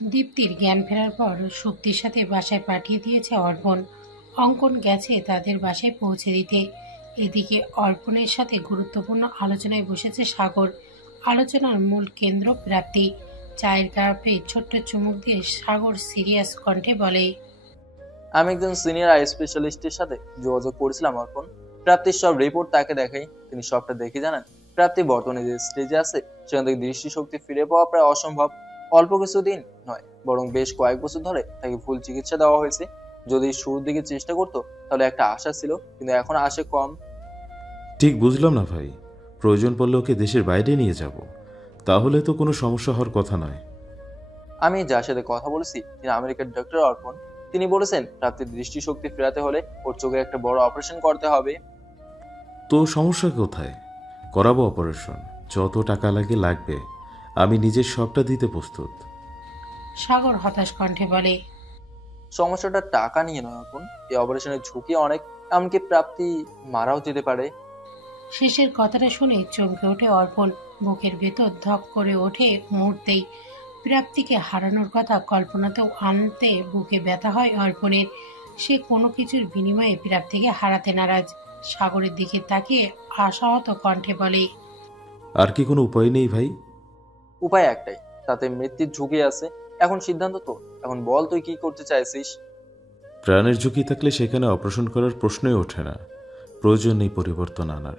দীপ্তির জ্ঞান ফেরার পর শক্তির সাথে বাসায় পাঠিয়ে দিয়েছে অর্পণ। অঙ্কন গেছে তাদের বাসায় পৌঁছে দিতে। এদিকে অর্পণের সাথে গুরুত্বপূর্ণ আলোচনায় বসেছে সাগর। আলোচনার মূল কেন্দ্র প্রাপ্তি। চায়ের কাপে ছোট্ট চুমুক দিয়ে সাগর সিরিয়াস কণ্ঠে বলে, আমি একজন সিনিয়র আই স্পেশালিস্টের সাথে যোগাযোগ করেছিলাম অর্পণ। প্রাপ্তির সব রিপোর্ট তাকে দেখাই, তিনি সবটা দেখে জানান প্রাপ্তি বর্তমানে যে স্টেজে আছে সেখান থেকে দৃষ্টিশক্তি ফিরে পাওয়া প্রায় অসম্ভব। অল্প কিছুদিন নয়, বরং বেশ কয়েক বছর ধরে তাকে ফুল চিকিৎসা দেওয়া হয়েছে। যদি শুরুর দিকে চেষ্টা করতো তাহলে একটা আশা ছিল, কিন্তু এখন আসে কম। ঠিক বুঝলাম না ভাই, প্রয়োজন পড়লে ওকে দেশের বাইরে নিয়ে যাব, তাহলে তো কোনো সমস্যা হওয়ার কথা নয়। আমি যার সাথে কথা বলেছি তিনি আমেরিকার ডক্টর অর্পণ। তিনি বলেছেন প্রাপ্তির দৃষ্টিশক্তি ফেরাতে হলে ওর চোখে একটা বড় অপারেশন করতে হবে। তো সমস্যা কোথায়? করাবো অপারেশন, যত টাকা লাগে লাগবে, আমি নিজের সবটা দিতে প্রস্তুত। সাগর হতাশ কণ্ঠে বলে, সমস্যাটা টাকা নিয়ে নয় অর্পণ, এই অপারেশনের ঝুঁকি অনেক, এমনকি প্রাপ্তি মারাও যেতে পারে। শেষের কথাটা শুনে চমকে ওঠে অর্পণ। বুকের ভেতর ধক করে ওঠে মুহূর্তেই। প্রাপ্তিকে হারানোর কথা কল্পনাতেও আনতে বুকে ব্যথা হয় অর্পণের। সে কোনো কিছুর বিনিময়ে প্রাপ্তিকে হারাতে নারাজ। সাগরের দিকে তাকিয়ে আশাহত কণ্ঠে বলে, আর কি কোনো উপায় নেই ভাই? উপায় একটাই, তাতে মৃত্যুর ঝুঁকি আছে। এখন সিদ্ধান্ত তো, এখন বল তুই কি করতে চাইছিস? প্রাণের ঝুঁকি থাকলে সেখানে অপারেশন করার প্রশ্নই ওঠে না। প্রয়োজন নেই পরিবর্তন আনার।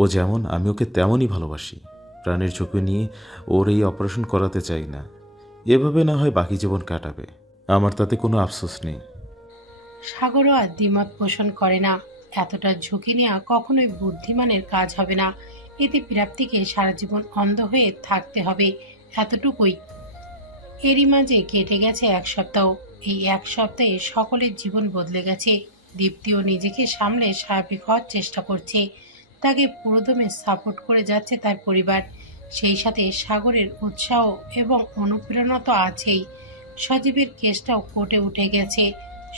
ও যেমন, আমি ওকে তেমনই ভালোবাসি। প্রাণের ঝুঁকি নিয়ে ওর এই অপারেশন করাতে চাই না। এভাবে না হয় বাকি জীবন কাটাবে, আমার তাতে কোনো আফসোস নেই। সাগরও আর দ্বিমত পোষণ করে না। এতটা ঝুঁকি নেওয়া কখনোই বুদ্ধিমানের কাজ হবে না। এতে প্রাপ্তিকে সারা জীবন অন্ধ হয়ে থাকতে হবে, এতটুকুই। এরই মাঝে কেটে গেছে এক সপ্তাহ। এই এক সপ্তাহে সকলের জীবন বদলে গেছে। দীপ্তিও নিজেকে সামলে স্বাভাবিক হওয়ার চেষ্টা করছে। তাকে পুরোদমে সাপোর্ট করে যাচ্ছে তার পরিবার। সেই সাথে সাগরের উৎসাহ এবং অনুপ্রেরণা তো আছেই। সজীবের কেসটাও কোর্টে উঠে গেছে।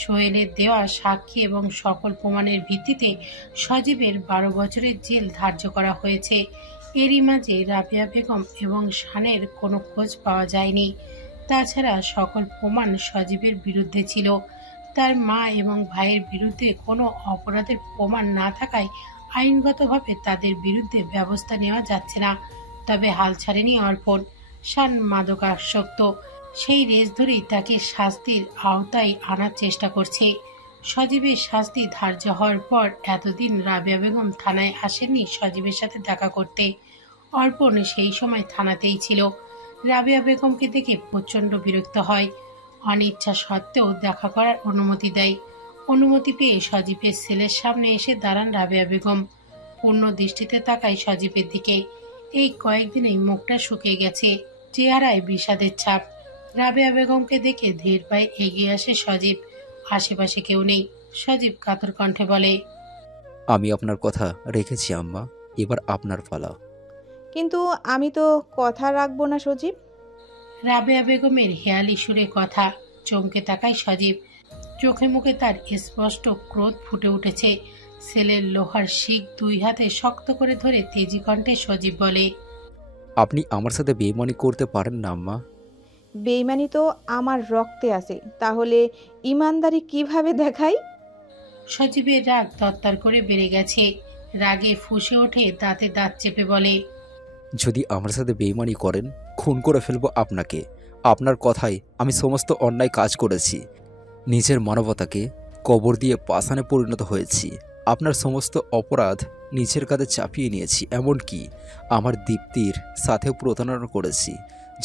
সোহেলের দেওয়া সাক্ষী এবং সকল প্রমাণের ভিত্তিতে সজীবের 12 বছরের জেল ধার্য করা হয়েছে। এরই মাঝে রাবেয়া বেগম এবং শানের কোনো খোঁজ পাওয়া যায়নি। তাছাড়া সকল প্রমাণ সজীবের বিরুদ্ধে ছিল। তার মা এবং ভাইয়ের বিরুদ্ধে কোনো অপরাধের প্রমাণ না থাকায় আইনগতভাবে তাদের বিরুদ্ধে ব্যবস্থা নেওয়া যাচ্ছে না। তবে হাল ছাড়েনি অর্পণ। শান মাদকাসক্ত, সেই রেস ধরেই তাকে শাস্তির আওতায় আনার চেষ্টা করছে। সজীবের শাস্তি ধার্য হওয়ার পর এতদিন রাবেয়া বেগম থানায় আসেননি সজীবের সাথে দেখা করতে। অর্পণ সেই সময় থানাতেই ছিল। রাবেয়া বেগমকে দেখে প্রচণ্ড বিরক্ত হয়। অনিচ্ছা সত্ত্বেও দেখা করার অনুমতি দেয়। অনুমতি পেয়ে সজীবের সেলের সামনে এসে দাঁড়ান রাবেয়া বেগম। পূর্ণ দৃষ্টিতে তাকায় সজীবের দিকে। এই কয়েকদিনেই মুখটা শুকিয়ে গেছে, চেহারায় বিষাদের ছাপ। রাবেয়া বেগমকে দেখে ধীর পায়ে এগিয়ে আসে সজীব। আশেপাশে কেউ নেই। সজীব কাতর কণ্ঠে বলে, আমি আপনার কথা রেখেছি আম্মা, এবার আপনার পালা। কিন্তু আমি তো কথা রাখবো না সজীব। রাবেয়া বেগমের হেয়ালি সুরে কথা। চমকে তাকায় সজীব। চোখে মুখে তার স্পষ্ট ক্রোধ ফুটে উঠেছে। সেলের লোহার শিক দুই হাতে শক্ত করে ধরে তেজি কণ্ঠে সজীব বলে, আপনি আমার সাথে বেইমানি করতে পারেন না আম্মা। বেইমানি তো আমার রক্তে আছে, তাহলে ইমানদারি কিভাবে দেখাই? সজীবের রাগ তরতর করে বেড়ে গেছে। রাগে ফুঁসে ওঠে, দাঁতে দাঁত চেপে বলে, যদি আমার সাথে বেইমানি করেন, খুন করে ফেলবো আপনাকে। আপনার কথায় আমি সমস্ত অন্যায় কাজ করেছি, নিজের মানবতাকে কবর দিয়ে পাষাণে পরিণত হয়েছি। আপনার সমস্ত অপরাধ নিজের কাঁধে চাপিয়ে নিয়েছি, এমনকি আমার দীপ্তির সাথেও প্রতারণা করেছি।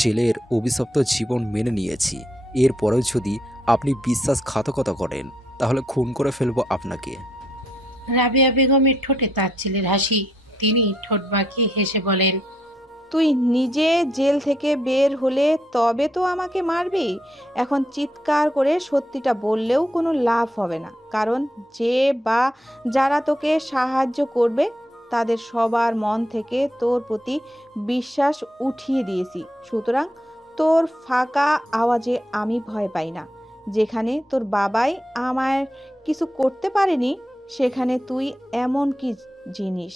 জেলের অভিশপ্ত জীবন মেনে নিয়েছি। এরপরেও যদি আপনি বিশ্বাসঘাতকতা করেন, তাহলে খুন করে ফেলবো আপনাকে। রাবেয়া বেগমের ঠোঁটে তাচ্ছিলের হাসি। তিনি ঠোঁট বাঁকিয়ে হেসে বলেন, তুই নিজে জেল থেকে বের হলে তবে তো আমাকে মারবি। এখন চিৎকার করে সত্যিটা বললেও কোনো লাভ হবে না, কারণ যে বা যারা তোকে সাহায্য করবে তাদের সবার মন থেকে তোর প্রতি বিশ্বাস উঠিয়ে দিয়েছি। সুতরাং তোর ফাঁকা আওয়াজে আমি ভয় পাই না। যেখানে তোর বাবাই আমায় কিছু করতে পারেনি, সেখানে তুই এমন কি জিনিস?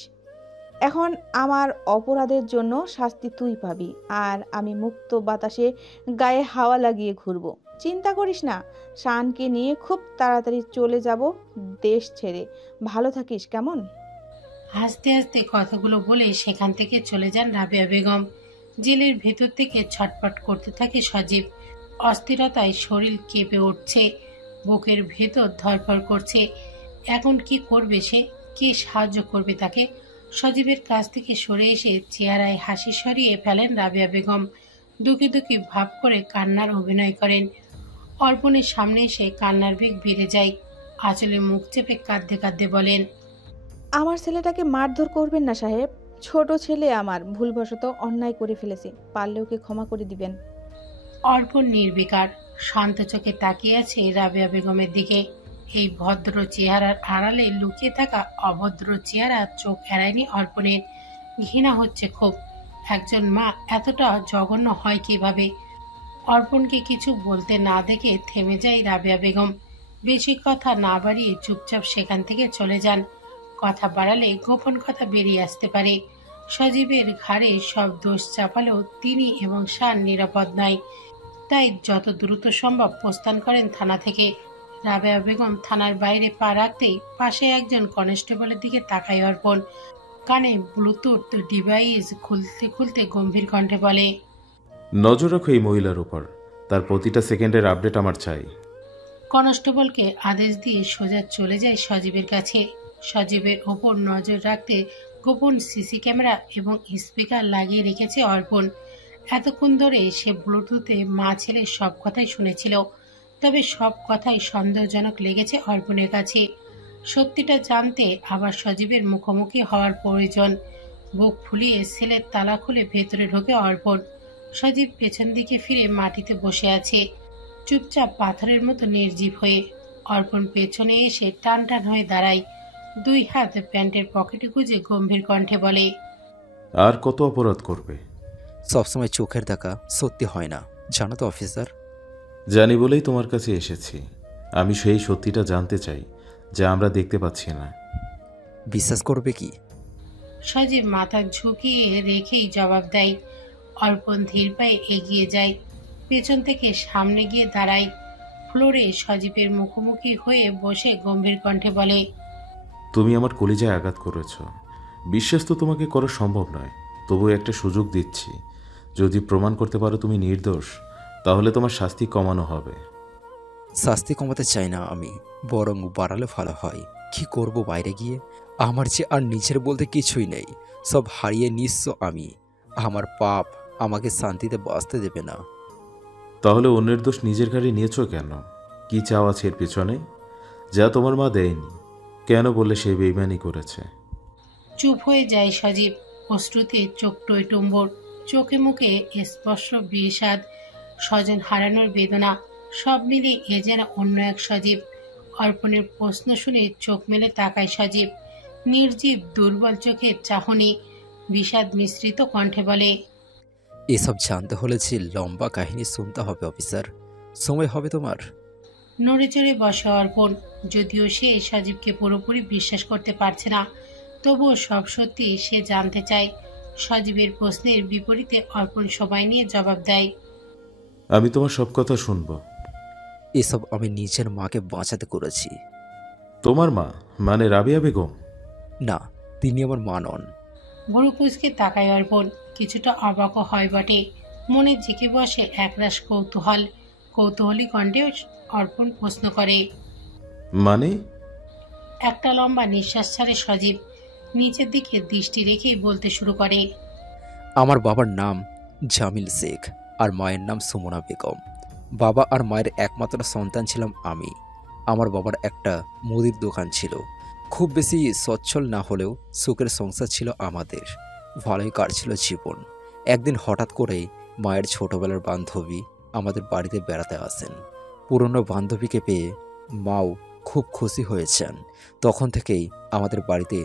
এখন আমার অপরাধের জন্য শাস্তি তুই পাবি, আর আমি মুক্ত বাতাসে গায়ে হাওয়া লাগিয়ে ঘুরবো। চিন্তা করিস না, শানকে নিয়ে খুব তাড়াতাড়ি চলে যাব দেশ ছেড়ে। ভালো থাকিস কেমন? হাসতে হাসতে কথাগুলো বলে সেখান থেকে চলে যান রাবেয়া বেগম। জেলের ভেতর থেকে ছটপট করতে থাকে সজীব। অস্থিরতায় শরীর কেঁপে উঠছে, বুকের ভেতর ধড়ফড় করছে। এখন কি করবে সে? কে সাহায্য করবে তাকে? সজীবের কাছ থেকে সরে এসে চেহারায় হাসি সরিয়ে ফেলেন রাবেয়া বেগম। দুঃখী দুঃখী ভাব করে কান্নার অভিনয় করেন। অর্পণের সামনে এসে কান্নার বেগ বেড়ে যায়। আঁচলে মুখ চেপে কাঁদতে কাঁদতে বলেন, আমার ছেলেটাকে মারধর করবেন না সাহেব। ছোট ছেলে আমার, ভুলবশত অন্যায় করে ফেলেছে, পারলে ওকে ক্ষমা করে দিবেন। অর্পণ নির্বিকার শান্ত চোখে তাকিয়ে আছে রাবেয়া বেগমের দিকে। এই ভদ্র চেহারার আড়ালে লুকিয়ে থাকা অভদ্র চেহারা চোখ এড়ায়নি অর্পণের। ঘৃণা হচ্ছে খুব। একজন মা এতটা জঘন্য হয় কিভাবে? অর্পণকে কিছু বলতে না দেখে থেমে যায় রাবেয়া বেগম। বেশি কথা না বাড়িয়ে চুপচাপ সেখান থেকে চলে যান। কথা বাড়ালে গোপন কথা বেরিয়ে আসতে পারে। সজীবের ঘাড়ে সব দোষ চাপালেও তিনি এবং শান নিরাপদ নয়। তাই যত দ্রুত সম্ভব প্রস্থান করেন থানা থেকে। রাবেয়া বেগম থানার বাইরে পা রাখতেই পাশে একজন কনস্টেবলের দিকে তাকায় অর্পণ। কানে ব্লুটুথ ডিভাইস খুলতে খুলতে গম্ভীর কণ্ঠে বলে, নজর রাখো এই মহিলার উপর, তার প্রতিটা সেকেন্ডের আপডেট আমার চাই। কনস্টেবলকে আদেশ দিয়ে সোজা চলে যায় সজীবের কাছে। সজীবের ওপর নজর রাখতে গোপন সিসি ক্যামেরা এবং স্পিকার লাগিয়ে রেখেছে অর্পণ। এতক্ষণ ধরে সে ব্লুটুথে মা ছেলের সব কথাই শুনেছিল, তবে সব কথাই সন্দেহজনক লেগেছে অর্পণের কাছে। সত্যিটা জানতে আবার সজীবের মুখোমুখি হওয়ার প্রয়োজন। বুক ফুলিয়ে সেলের তালা খুলে ভেতরে ঢোকে অর্পণ। সজীব পেছন দিকে ফিরে মাটিতে বসে আছে, চুপচাপ পাথরের মতো নির্জীব হয়ে। অর্পণ পেছনে এসে টান টান হয়ে দাঁড়ায়, দুই হাত প্যান্টের পকেটে গুজে গম্ভীর কণ্ঠে বলে, আর কত অপরাধ করবে? সবসময় চোখের দেখা সত্যি হয় না, জানো তো অফিসার। জানি বলেই তোমার কাছে এসেছি। আমি সেই সত্যিটা জানতে চাই যা আমরা দেখতে পাচ্ছি না। বিশ্বাস করবে কি? সজীব মাথা ঝুঁকিয়ে রেখেই জবাব দেয়। অর্পণ ধীর পায়ে এগিয়ে যায়, পেছন থেকে সামনে গিয়ে দাঁড়ায়। ফ্লোরে সজীবের মুখোমুখি হয়ে বসে গম্ভীর কণ্ঠে বলে, তুমি আমার কলিজায় আঘাত করেছ। বিশ্বাস তো তোমাকে করা সম্ভব নয়, তবুও একটা সুযোগ দিচ্ছি। যদি প্রমাণ করতে পারো তুমি নির্দোষ, তাহলে তোমার শাস্তি কমানো হবে। শাস্তি কমাতে চাই না আমি, বরং বাড়ালে ভালো হয়। কি করব বাইরে গিয়ে? আমার যে আর নিজের বলতে কিছুই নেই, সব হারিয়ে নিঃস্ব আমি। আমার পাপ আমাকে শান্তিতে বাঁচতে দেবে না। তাহলে অন্যের দোষ নিজের ঘাড়ে নিয়েছো কেন? কি চাও আছে এর পিছনে, যা তোমার মা দেয়নি? কেন বললে সে বেইমানি করেছে? চুপ হয়ে যায় সজীব। অশ্রুতে চোখ টইটুম্বর, চোখে মুখে স্পষ্ট বিষাদ, স্বজন হারানোর বেদনা, সব মিলে এ যেন অন্য এক সজীব। অর্পণের প্রশ্ন শুনে চোখ মেলে তাকায় সজীব, নির্জীব দুর্বল চোখে চাহনি। বিষাদ মিশ্রিত কণ্ঠে বলে, এসব জানতে হলে যে লম্বা কাহিনী শুনতে হবে অফিসার। সময় হবে তোমার? নড়ে চড়ে বসে অর্পণ। যদিও সে সজীবকে পুরোপুরি বিশ্বাস করতে পারছে না, তবুও সব সত্যি সে জানতে চায়। সজীবের প্রশ্নের বিপরীতে অর্পণ সময় নিয়ে জবাব দেয়, আমি তোমার সব কথা শুনবো। এসব আমি নিজের মাকে বাঁচাতে করেছি। তোমার মা মানে রাবিয়া বেগম? না, তিনি আমার মা নন। ভুরু কুঁচকে তাকায় অর্পণ। কিছুটা অবাকও হয় বটে। মনে জেঁকে বসে একরাশ কৌতূহল। কৌতূহলী কণ্ঠে অর্পণ প্রশ্ন করে, মানে? একটা লম্বা নিঃশ্বাস ছাড়ে সজীব। নিচের দিকে দৃষ্টি রেখেই বলতে শুরু করে, আমার বাবার নাম জামিল শেখ আর মায়ের নাম সুমনা বেগম। বাবা আর মায়ের একমাত্র সন্তান ছিলাম আমি। আমার বাবার একটা মুদির দোকান ছিল। খুব বেশি সচ্ছল না হলেও সুখের সংসার ছিল আমাদের। ভালোই কাটছিল জীবন। একদিন হঠাৎ করে মায়ের ছোটবেলার বান্ধবী আমাদের বাড়িতে বেড়াতে আসেন। পুরনো বান্ধবীকে পেয়ে মাও খুব খুশি হয়েছেন। তখন থেকেই আমাদের বাড়িতে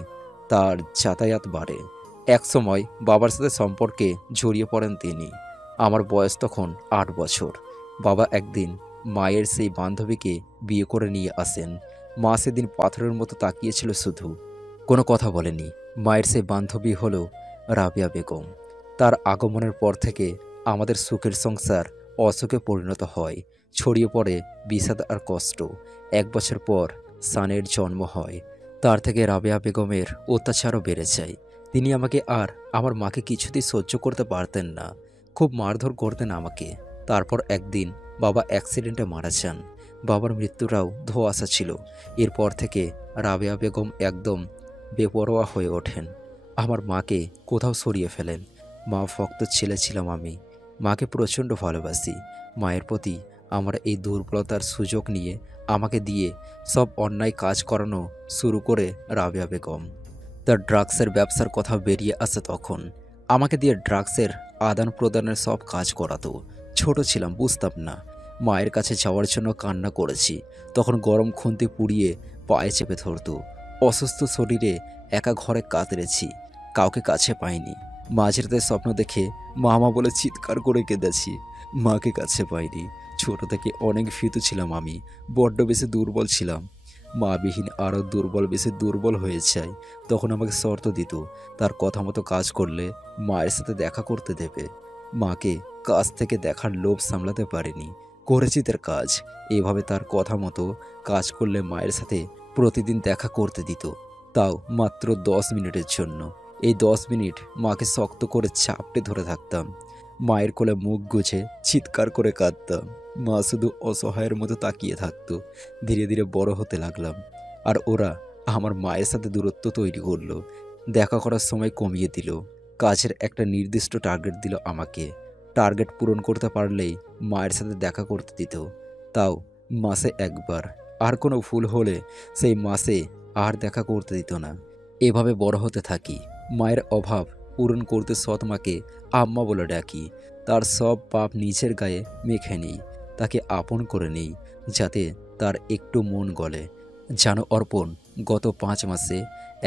তার যাতায়াত বাড়ে। একসময় বাবার সাথে সম্পর্কে জড়িয়ে পড়েন তিনি। আমার বয়স তখন 8 বছর। বাবা একদিন মায়ের সেই বান্ধবীকে বিয়ে করে নিয়ে আসেন। মা সেদিন পাথরের মতো তাকিয়েছিল, শুধু কোনো কথা বলেনি। মায়ের সেই বান্ধবী হলো রাবিয়া বেগম। তার আগমনের পর থেকে আমাদের সুখের সংসার অসুখে পরিণত হয়, ছড়িয়ে পড়ে বিষাদ আর কষ্ট। 1 বছর পর সানের জন্ম হয়। তার থেকে রাবিয়া বেগমের অত্যাচারও বেড়ে যায়। তিনি আমাকে আর আমার মাকে কিছুতেই সহ্য করতে পারতেন না, খুব মারধর করতেন আমাকে। তারপর একদিন বাবা অ্যাক্সিডেন্টে মারা যান। বাবার মৃত্যুটাও ধোঁয়াশা ছিল। এরপর থেকে রাবিয়া বেগম একদম বেপরোয়া হয়ে ওঠেন, আমার মাকে কোথাও সরিয়ে ফেলেন। মা ভক্ত ছেলে ছিলাম আমি, মাকে প্রচণ্ড ভালোবাসি। মায়ের প্রতি আমার এই দুর্বলতার সুযোগ নিয়ে আমাকে দিয়ে সব অন্যায় কাজ করানো শুরু করে রাবিয়া বেগম। তার ড্রাগসের ব্যবসার কথা বেরিয়ে আসে তখন। আমাকে দিয়ে ড্রাগসের আদান প্রদানের সব কাজ করাতো। ছোট ছিলাম, বুঝতাম না। মায়ের কাছে যাওয়ার জন্য কান্না করেছি, তখন গরম খুন্তি পুড়িয়ে পায়ে চেপে ধরতো। অসুস্থ শরীরে একা ঘরে কাতরেছি, কাউকে কাছে পাইনি। মাঝরাতে স্বপ্ন দেখে মামা বলে চিৎকার করে কেঁদেছি, মাকে কাছে পাইনি। ছোট থেকে অনেক ভীতু ছিলাম আমি, বড্ড বেশি দুর্বল ছিলাম। মাবিহীন আরও বেশি দুর্বল হয়ে যায়। তখন আমাকে শর্ত দিত, তার কথা মতো কাজ করলে মায়ের সাথে দেখা করতে দেবে। মাকে কাজ থেকে দেখার লোভ সামলাতে পারিনি, করেছি তার কাজ। এভাবে তার কথা মতো কাজ করলে মায়ের সাথে প্রতিদিন দেখা করতে দিত, তাও মাত্র 10 মিনিটের জন্য। এই 10 মিনিট মাকে শক্ত করে চাপটে ধরে থাকতাম। মায়ের কোলে মুখ গুজে চিৎকার করে কাঁদতাম। মা শুধু অসহায়ের মতো তাকিয়ে থাকতো। ধীরে ধীরে বড় হতে লাগলাম, আর ওরা আমার মায়ের সাথে দূরত্ব তৈরি করলো। দেখা করার সময় কমিয়ে দিল। কাজের একটা নির্দিষ্ট টার্গেট দিল আমাকে। টার্গেট পূরণ করতে পারলেই মায়ের সাথে দেখা করতে দিত, তাও মাসে একবার। আর কোনো ভুল হলে সেই মাসে আর দেখা করতে দিত না। এভাবে বড় হতে থাকি। মায়ের অভাব পূরণ করতে সৎ মাকে আম্মা বলে ডাকি। তার সব পাপ নিজের গায়ে মেখে নেই, তাকে আপন করে নেই, যাতে তার একটু মন গলে। জানো অর্পণ, গত 5 মাসে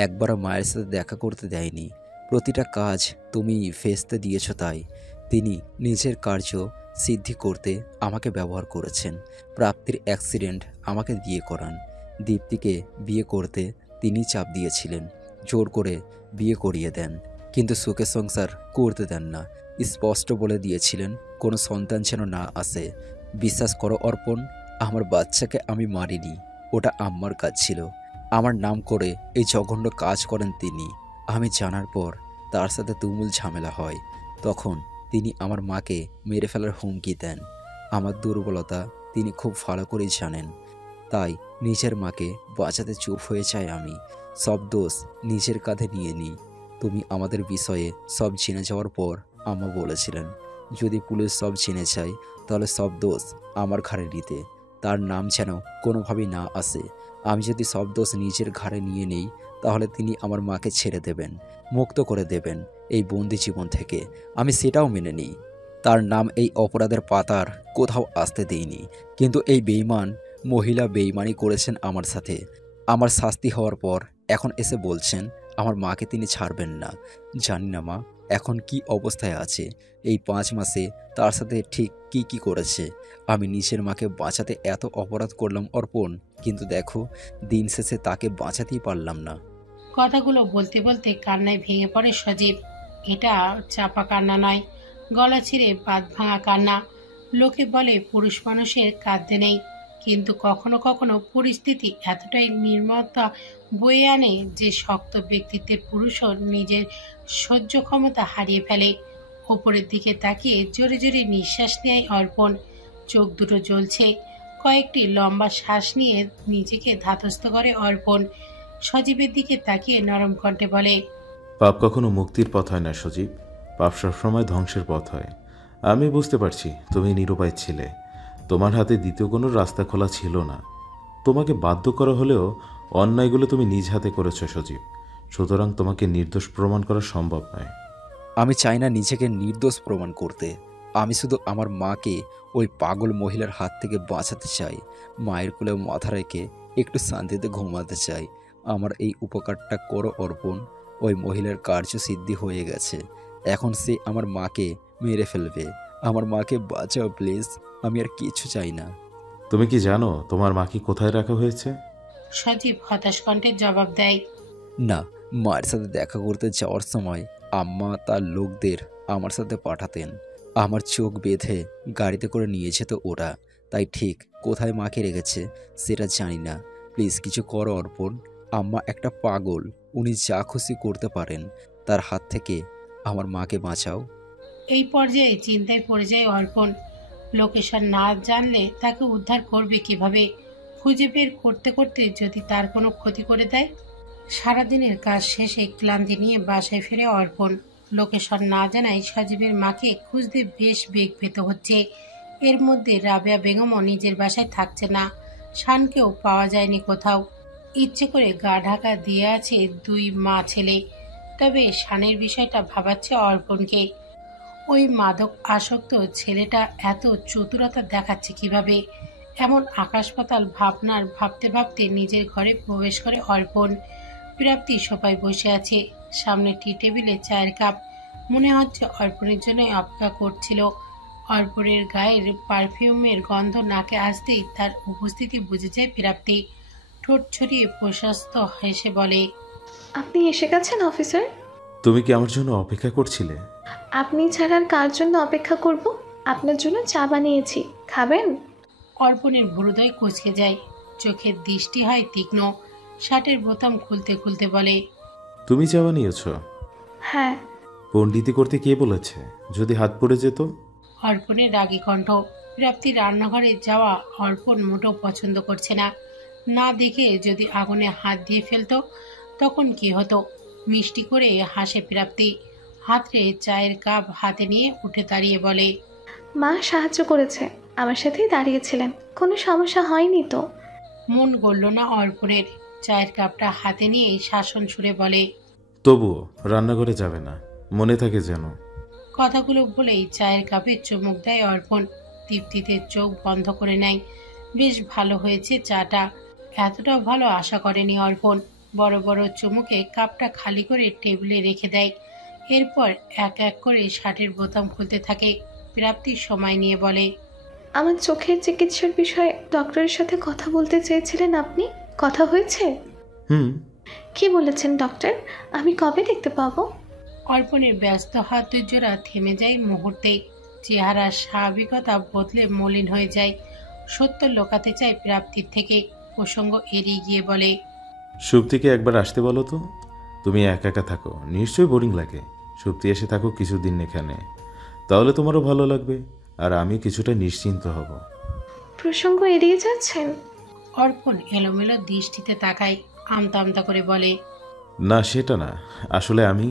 একবারও মায়ের সাথে দেখা করতে দেয়নি। প্রতিটা কাজ তুমি ফেস্তে দিয়েছ, তাই তিনি নিজের কার্য সিদ্ধি করতে আমাকে ব্যবহার করেছেন। প্রাপ্তির অ্যাক্সিডেন্ট আমাকে দিয়ে করান। দীপ্তিকে বিয়ে করতে তিনি চাপ দিয়েছিলেন, জোর করে বিয়ে করিয়ে দেন, কিন্তু সুখে সংসার করতে দেন না। স্পষ্ট বলে দিয়েছিলেন কোনো সন্তান যেন না আসে। বিশ্বাস করো অর্পণ, আমার বাচ্চাকে আমি মারিনি, ওটা আম্মার কাজ ছিল। আমার নাম করে এই জঘন্য কাজ করেন তিনি। আমি জানার পর তার সাথে তুমুল ঝামেলা হয়। তখন তিনি আমার মাকে মেরে ফেলার হুমকি দেন। আমার দুর্বলতা তিনি খুব ভালো করেই জানেন, তাই নিজের মাকে বাঁচাতে চুপ হয়ে যাই আমি। সব দোষ নিজের কাঁধে নিয়ে নিই। তুমি আমাদের বিষয়ে সব জেনে যাওয়ার পর আম্মা বলেছিলেন, যদি পুলিশ সব জেনে যায় তাহলে সব দোষ আমার ঘাড়ে নিতে, তার নাম যেন কোনোভাবেই না আসে। আমি যদি সব দোষ নিজের ঘাড়ে নিয়ে নিই তাহলে তিনি আমার মাকে ছেড়ে দেবেন, মুক্ত করে দেবেন এই বন্দি জীবন থেকে। আমি সেটাও মেনে নিই। তার নাম এই অপরাধের পাতার কোথাও আসতে দেইনি, কিন্তু এই বেঈমান মহিলা বেঈমানি করেছেন আমার সাথে। আমার শাস্তি হওয়ার পর এখন এসে বলছেন আমার মাকে তিনি ছাড়বেন না। জানি না মা এখন কি অবস্থায় আছে। এই 5 মাসে তার সাথে ঠিক কি করেছে। আমি নিজের মাকে বাঁচাতে এত অপরাধ করলাম অর্পণ, কিন্তু দেখো দিন শেষে তাকে বাঁচাতেই পারলাম না। কথাগুলো বলতে বলতে কান্নায় ভেঙে পড়ে সজীব। এটা চাপা কান্না নয়, গলা ছিঁড়ে বাঁধ ভাঙা কান্না। লোকে বলে পুরুষ মানুষের কাঁদতে নেই, কিন্তু কখনো কখনো পরিস্থিতি এতটাই নির্মমতা বয়ে আনে যে শক্ত ব্যক্তিত্বের পুরুষও নিজের সহ্য ক্ষমতা হারিয়ে ফেলে। ওপরের দিকে তাকিয়ে জোরে জোরে নিঃশ্বাস নেয় অর্পণ। চোখ দুটো জ্বলছে। কয়েকটি লম্বা শ্বাস নিয়ে নিজেকে ধাতস্থ করে অর্পণ। সজীবের দিকে তাকিয়ে নরম কণ্ঠে বলে, পাপ কখনো মুক্তির পথ হয় না সজীব, পাপ সবসময় ধ্বংসের পথ হয়। আমি বুঝতে পারছি তুমি নিরুপায় ছিলে, তোমার হাতে দ্বিতীয় কোনো রাস্তা খোলা ছিল না। তোমাকে বাধ্য করা হলেও অন্যায়গুলো তুমি নিজ হাতে করেছ সজীব, সুতরাং তোমাকে নির্দোষ প্রমাণ করা সম্ভব নয়। আমি চাই না নিজেকে নির্দোষ প্রমাণ করতে। আমি শুধু আমার মাকে ওই পাগল মহিলার হাত থেকে বাঁচাতে চাই। মায়ের কোলে মাথা রেখে একটু শান্তিতে ঘুমাতে চাই। আমার এই উপকারটা করো অর্পণ। ওই মহিলার কার্যসিদ্ধি হয়ে গেছে, এখন সে আমার মাকে মেরে ফেলবে। আমার মাকে বাঁচাও প্লিজ, আমি আর কিছু চাই না। তুমি কি জানো তোমার মাকে কোথায় রাখা হয়েছে? সজীব হতাশ কণ্ঠে জবাব দেয়, না, মায়ের সাথে দেখা করতে যাওয়ার সময় আম্মা তার লোকদের আমার সাথে পাঠাতেন। আমার চোখ বেঁধে গাড়িতে করে নিয়ে যেত ওরা। তাই ঠিক কোথায় মাকে রেখেছে সেটা জানি না। প্লিজ কিছু করো অর্পণ। আম্মা একটা পাগল, উনি যা খুশি করতে পারেন। তার হাত থেকে আমার মাকে বাঁচাও। এই পর্যায়ে চিন্তায় পড়ে যায় অর্পণ। লোকেশন না জানলে তাকে উদ্ধার করবে কিভাবে? খুঁজে বের করতে করতে যদি তার কোনো ক্ষতি করে দেয়। সারাদিনের কাজ শেষে ক্লান্তি নিয়ে বাসায় ফিরে অর্পণ। লোকেশন না জানায় সজীবের মাকে খুঁজতে বেশ বেগ পেতে হচ্ছে। এর মধ্যে রাবেয়া বেগমও নিজের বাসায় থাকছে না, শানকেও পাওয়া যায়নি কোথাও। ইচ্ছে করে গা ঢাকা দিয়ে আছে দুই মা ছেলে। তবে শানের বিষয়টা ভাবাচ্ছে অর্পণকে। ওই মাদক আসক্ত ছেলেটা এত চতুরতা দেখাচ্ছে কিভাবে? এমন আকাশ পাতাল ভাবনার ভাবতে ভাবতে নিজের ঘরে প্রবেশ করে অর্পণ। প্রাপ্তি সোফায় বসে আছে, সামনে টি টেবিলে চায়ের কাপ। মনে হচ্ছে অর্পণের জন্যই অপেক্ষা করছিল। অর্পণের গায়ের পারফিউমের গন্ধ নাকে আসতেই তার উপস্থিতি বুঝে যায় প্রাপ্তি। ঠোঁট ছড়িয়ে প্রশস্ত হেসে বলে, আপনি এসে গেছেন অফিসার? তুমি কি আমার জন্য অপেক্ষা করছিলে? আপনি ছাড়া আর কার জন্য অপেক্ষা করব? আপনার জন্য চা বানিয়েছি, খাবেন? অর্পণের ভুরুদয় কুঁচকে যায়, চোখের দৃষ্টি হয় তীক্ষ্ণ। শার্টের বোতাম খুলতে খুলতে বলে, তুমি চা বানিয়েছ? হ্যাঁ। পণ্ডিতি করতে কে বলেছে? যদি হাত পড়ে যেত? অর্পণের রাগী কণ্ঠ। প্রাপ্তি রান্নাঘরে যাওয়া অর্পণ মোটেও পছন্দ করছে না। না দেখে যদি আগুনে হাত দিয়ে ফেলতো তখন কি হতো? মিষ্টি করে হাসে প্রাপ্তি। হাতরে চায়ের কাপ হাতে নিয়ে উঠে দাঁড়িয়ে বলে, মা সাহায্য করেছে, আমার সাথেই দাঁড়িয়েছিলেন, কোনো সমস্যা হয়নি তো? মন গড়ল না অর্পণের। চায়ের কাপটা হাতে নিয়ে শাসন সুরে বলে, তবুও রান্নাঘরে যাবে না, মনে থাকে যেন। কথাগুলো বলেই চায়ের কাপে চুমুক দেয় অর্পণ। তৃপ্তিতে চোখ বন্ধ করে নেয়। বেশ ভালো হয়েছে চাটা। এতটাও ভালো আশা করেনি অর্পণ। বড় বড় চুমুকে কাপটা খালি করে টেবিলে রেখে দেয়। এরপর এক এক করে শার্টের বোতাম খুলতে থাকে। প্রাপ্তির সময় নিয়ে বলে, আমার চোখের চিকিৎসার বিষয়ে ডক্টরের সাথে কথা বলতে চেয়েছিলেন আপনি, কথা হয়েছে? হুম। কি বলেছেন ডক্টর? আমি কবে দেখতে পাবো? অর্পণের ব্যস্ত হাত দুজোড়া থেমে যায় মুহূর্তেই। চেহারার স্বাভাবিকতা বদলে মলিন হয়ে যায়। সত্য লোকাতে চায় প্রাপ্তির থেকে। প্রসঙ্গ এড়িয়ে গিয়ে বলে, সুপ্তিকে একবার আসতে বলো তো। তুমি একা একা থাকো, নিশ্চয়ই বোরিং লাগে। সুপ্তি এসে থাকো কিছুদিন এখানে, তাহলে তোমারও ভালো লাগবে আর আমি কিছুটা নিশ্চিন্ত হব। প্রসঙ্গ এড়িয়ে যাচ্ছেন? অর্পণ এলোমেলো দৃষ্টিতে তাকায়, আমতা আমতা করে বলে, না সেটা না, আসলে আমি।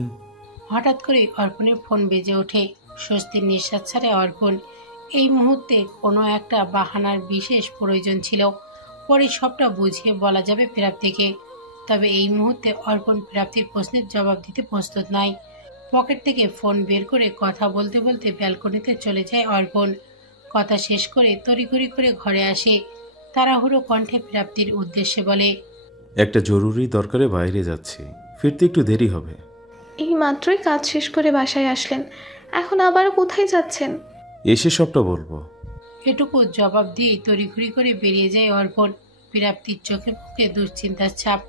হঠাৎ করে অর্পণের ফোন বেজে ওঠে। স্বস্তির নিঃশ্বাস ছাড়ে অর্পণ। এই মুহূর্তে কোনো একটা বাহানার বিশেষ প্রয়োজন ছিল। পরে সবটা বুঝিয়ে বলা যাবে প্রাপ্তিকে। তবে এই মুহূর্তে অর্পণ প্রাপ্তির প্রশ্নের জবাব দিতে প্রস্তুত নয়। পকেট থেকে ফোন বের করে কথা বলতে বলতে ব্যালকনিতে চলে যায় অর্পণ। কথা শেষ করে তড়িঘড়ি করে ঘরে আসে। তাড়াহুড়ো কণ্ঠে প্রাপ্তির উদ্দেশ্যে বলে, একটা জরুরি দরকারে বাইরে যাচ্ছি, ফিরতে একটু দেরি হবে। এই মাত্রই কাজ শেষ করে বাসায় আসলেন, এখন আবার কোথায় যাচ্ছেন? এসে সবটা বলবো। এটুকু জবাব দিয়ে তড়িঘড়ি করে বেরিয়ে যায় অর্পণ। প্রাপ্তির চোখে মুখে দুশ্চিন্তার ছাপ।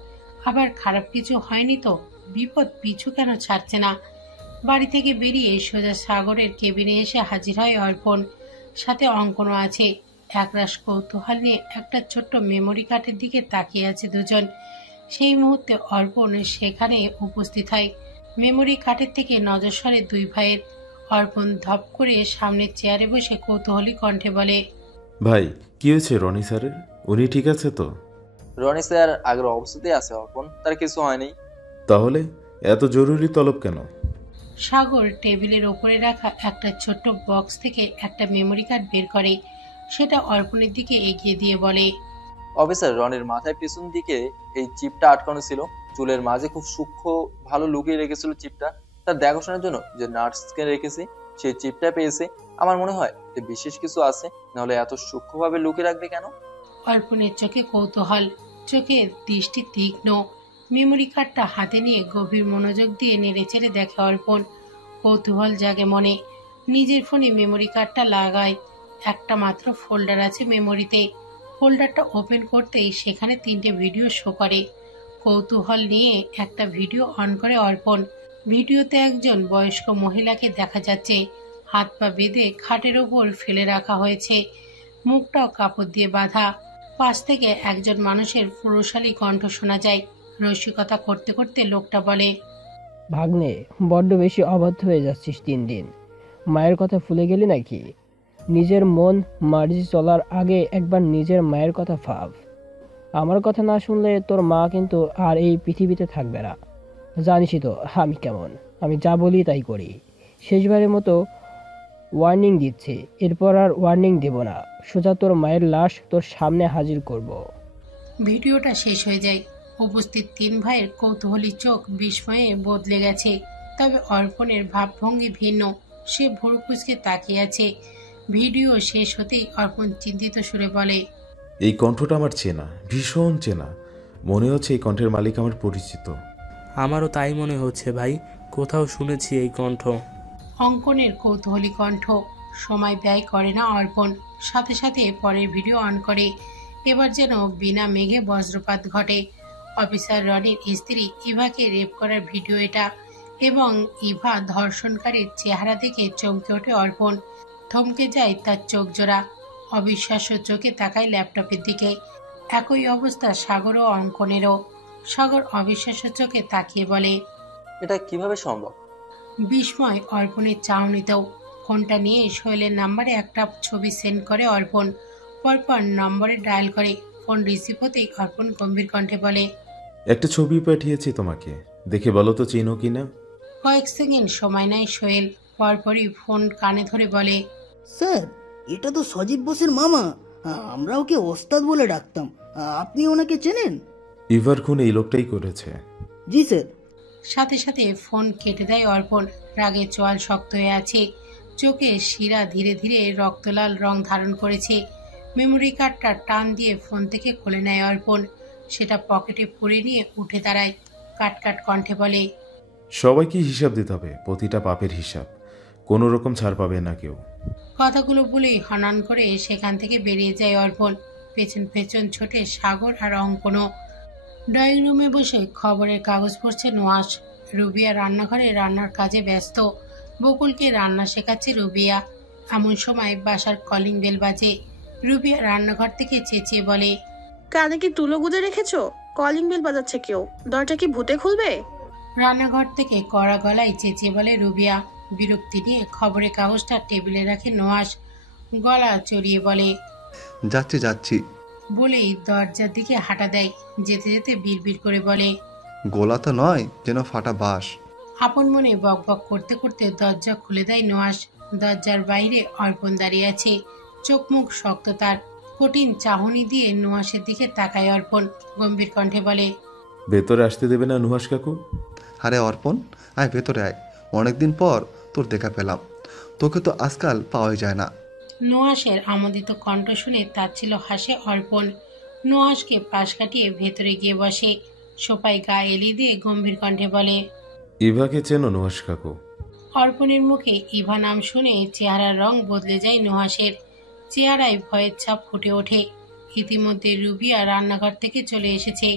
আবার খারাপ কিছু হয়নি তো? বিপদ পিছু কেন ছাড়ছে না? বাড়ি থেকে বেরিয়ে সোজা সাগরের কেবিনে এসে হাজির হয় অর্পণ। সাথে অঙ্কনও আছে। একরাশ কৌতূহল নিয়ে একটা ছোট্ট মেমোরি কার্ডের দিকে তাকিয়ে আছে দুজন। সেই মুহূর্তে অর্পণ সেখানে উপস্থিত হয়। মেমোরি কার্ডের থেকে নজর সরে দুই ভাইয়ের। অর্পণ ধপ করে সামনের চেয়ারে বসে কৌতূহলী কণ্ঠে বলে, ভাই, কি হয়েছে রনি স্যারের? উনি ঠিক আছে তো? রনি স্যার আগের অবস্থাতেই আছে অর্পণ, তার কিছু হয়নি। তাহলে এত জরুরি তলব কেন? সাগর টেবিলের ওপরে রাখা একটা ছোট্ট বক্স থেকে একটা মেমোরি কার্ড বের করে। সেটা অর্পণের দিকে এগিয়ে দিয়ে বলে, অফিসার, রনির মাথায় পিছন দিকে এই চিপটা আটকানো ছিল। চুলের মাঝে খুব সূক্ষ্ম ভালো লুকিয়ে রেখেছিল চিপটা। তার দেখাশোনার জন্য যে নার্সকে রেখেছি সেই চিপটা পেয়েছে। আমার মনে হয় যে বিশেষ কিছু আছে, নাহলে এত সূক্ষ্মভাবে লুকিয়ে রাখবে কেন? অর্পণের চোখে কৌতূহল, চোখের দৃষ্টি তীক্ষ্ণ। মেমোরি কার্ডটা হাতে নিয়ে গভীর মনোযোগ দিয়ে নেড়েচেড়ে দেখে অর্পণ। কৌতূহল জাগে মনে। নিজের ফোনে মেমোরি কার্ডটা লাগায়। একটা মাত্র ফোল্ডার আছে মেমোরিতে। ফোল্ডারটা ওপেন করতেই সেখানে 3টে ভিডিও শো করে। কৌতূহল নিয়ে একটা ভিডিও অন করে অর্পণ। ভিডিওতে একজন বয়স্ক মহিলাকে দেখা যাচ্ছে, হাত পা বেঁধে খাটের ওপর ফেলে রাখা হয়েছে, মুখটাও কাপড় দিয়ে বাঁধা। পাশ থেকে একজন মানুষের পুরুষালী কণ্ঠ শোনা যায়। রসিকতা করতে করতে লোকটা বলে, ভাগ্নে, বড্ড বেশি অবাধ্য হয়ে যাচ্ছিস দিন দিন। মায়ের কথা ভুলে গেলি নাকি? নিজের মন মার্জি চলার আগে একবার নিজের মায়ের কথা ভাব। আমার কথা না শুনলে তোর মা কিন্তু আর এই পৃথিবীতে থাকবে না। জানিসই তো আমি কেমন, আমি যা বলি তাই করি। শেষবারের মতো ওয়ার্নিং দিচ্ছি, এরপর আর ওয়ার্নিং দেব না। সোজা তোর মায়ের লাশ তোর সামনে হাজির করব। ভিডিওটা শেষ হয়ে যায়। উপস্থিত 3 ভাইয়ের কৌতূহলী চোখ বিস্ময়ে বদলে গেছে। তবে অর্পণের ভাবভঙ্গি ভিন্ন। সে ভুরু কুঁচকে তাকিয়ে আছে। ভিডিও শেষ হতেই অর্পণ চিন্তিত সুরে বলে, এই কণ্ঠটা আমার চেনা, ভীষণ চেনা। মনে হচ্ছে এই কণ্ঠের মালিক আমার পরিচিত। আমারও তাই মনে হচ্ছে ভাই, কোথাও শুনেছি এই কণ্ঠ। অঙ্কনের কৌতূহলী কণ্ঠ। সময় ব্যয় করে না অর্পণ, সাথে সাথে পরের ভিডিও অন করে। এবার যেন বিনা মেঘে বজ্রপাত ঘটে। অফিসার রনির স্ত্রী ইভাকে রেপ করার ভিডিও এটা, এবং ইভা ধর্ষণকারীর চেহারা দেখে চমকে ওঠে অর্পণ। থমকে যায় তার চোখ জোড়া। অবিশ্বাস্য চোখে তাকায় ল্যাপটপের দিকে। একই অবস্থা সাগর ও অঙ্কনেরও। সাগর অবিশ্বাস্য চোখে তাকিয়ে বলে, এটা কিভাবে সম্ভব? বিস্ময় অর্পণের চাউনিতেও। ফোনটা নিয়ে সোহেলের নাম্বারে একটা ছবি সেন্ড করে অর্পণ। পরপর নম্বরে ডায়াল করে। ফোন রিসিভ হতেই অর্পণ গম্ভীর কণ্ঠে বলে, একটা ছবি পাঠিয়েছি তোমাকে, দেখে বলো তো চিনো কিনা। কয়েক সেকেন্ড সময় নেয় সোহেল। পরপরই ফোন কানে ধরে বলে, স্যার, এটা তো সজীব বোসের মামা। আমরা ওকে ওস্তাদ বলে ডাকতাম। আপনি ওনাকে চেনেন? ইভার খুন এই লোকটাই করেছে। জি স্যার। সাথে সাথে ফোন কেটে দেয় অর্পণ। রাগে চোয়াল শক্ত হয়ে আছে। চোখে শিরা ধীরে ধীরে রক্তলাল রং ধারণ করেছে। মেমোরি কার্ডটা টান দিয়ে ফোন থেকে খুলে নেয় অর্পণ। সেটা পকেটে পুরে নিয়ে উঠে দাঁড়ায়। কাট কণ্ঠে বলে, সবাইকে হিসাব দিতে হবে, প্রতিটা পাপের হিসাব। কোনো রকম ছাড় পাবে না কেউ। কথাগুলো বলেই হনন করে সেখান থেকে বেরিয়ে যায় অর্পণ। পেছন পেছন ছোটে সাগর আর অঙ্কনও। ড্রয়িং রুমে বসে খবরের কাগজ পড়ছে নোয়াস। রুবিয়া রান্নাঘরে রান্নার কাজে ব্যস্ত। বকুলকে রান্না শেখাচ্ছে রুবিয়া। এমন সময় বাসার কলিং বেল বাজে। রুবিয়া রান্নাঘর থেকে চেঁচিয়ে বলে, কানে কি তুলো গুঁজে রেখেছো? কলিং বেল বাজাচ্ছে কেউ, দরজা কি ভূতে খুলবে? রান্নাঘর থেকে কড়া গলায় চেঁচিয়ে বলে রুবিয়া। বিরক্তি নিয়ে খবরের কাগজটা টেবিলে রাখে নোয়াস। গলা চড়িয়ে বলে, যাচ্ছি বলেই দরজার দিকে হাঁটা দেয়। যেতে যেতে বিড়বিড় করে বলে, গোলা তো নয়, যেন ফাটা বাঁশ। আপন মনে বকবক করতে করতে দরজা খুলে দেয় নোয়াস। দরজার বাইরে অর্পণ দাঁড়িয়ে আছে। চোখ মুখ শক্ত তার। কঠিন চাহনি দিয়ে নোয়াসের দিকে তাকায় অর্পণ। গম্ভীর কণ্ঠে বলে, ভেতরে আসতে দেবে না নুহাস কাকু? আরে অর্পণ, আয় ভেতরে আয়। অনেকদিন পর তোর দেখা পেলাম। তোকে তো আজকাল পাওয়াই যায় না। নোয়াসের আমোদিত কণ্ঠ শুনে তাচ্ছিল হাসে অর্পণ। নোয়াসকে পাশ কাটিয়ে ভেতরে গিয়ে বসে। সোফায় গা এলিয়ে দিয়ে গম্ভীর কণ্ঠে বলে, ইভাকে চেনো নুহাস কাকু? অর্পণের মুখে ইভা নাম শুনে চেহারার রং বদলে যায় নুহাসের। চেহারায় ভয়ের ছাপ ফুটে ওঠে। ইতিমধ্যে রুবিয়া রান্নাঘর থেকে চলে এসেছে।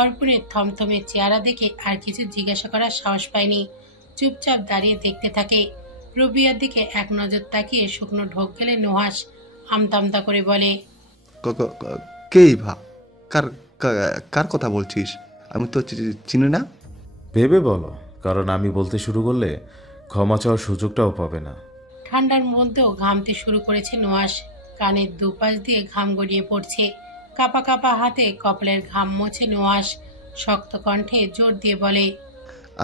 অর্পণের থমথমে চেহারা দেখে আর কিছু জিজ্ঞাসা করার সাহস পায়নি। চুপচাপ দাঁড়িয়ে দেখতে থাকে। রুবিয়ার দিকে এক নজর তাকিয়ে শুকনো ঢোক গেলে নুহাস আমতামতা করে বলে, কে ইভা? কার কথা বলছিস? আমি তো চিনি না। ভেবে বলো, কারণ আমি বলতে শুরু করলে ক্ষমা চাওয়ার সুযোগটাও পাবে না। ঠান্ডার মধ্যেও ঘামতে শুরু করেছে নোয়াস। কানের দুপাশ দিয়ে ঘাম গড়িয়ে পড়ছে। কাপা কাপা হাতে কপালের ঘাম মোছে নোয়াস। শক্ত কণ্ঠে জোর দিয়ে বলে,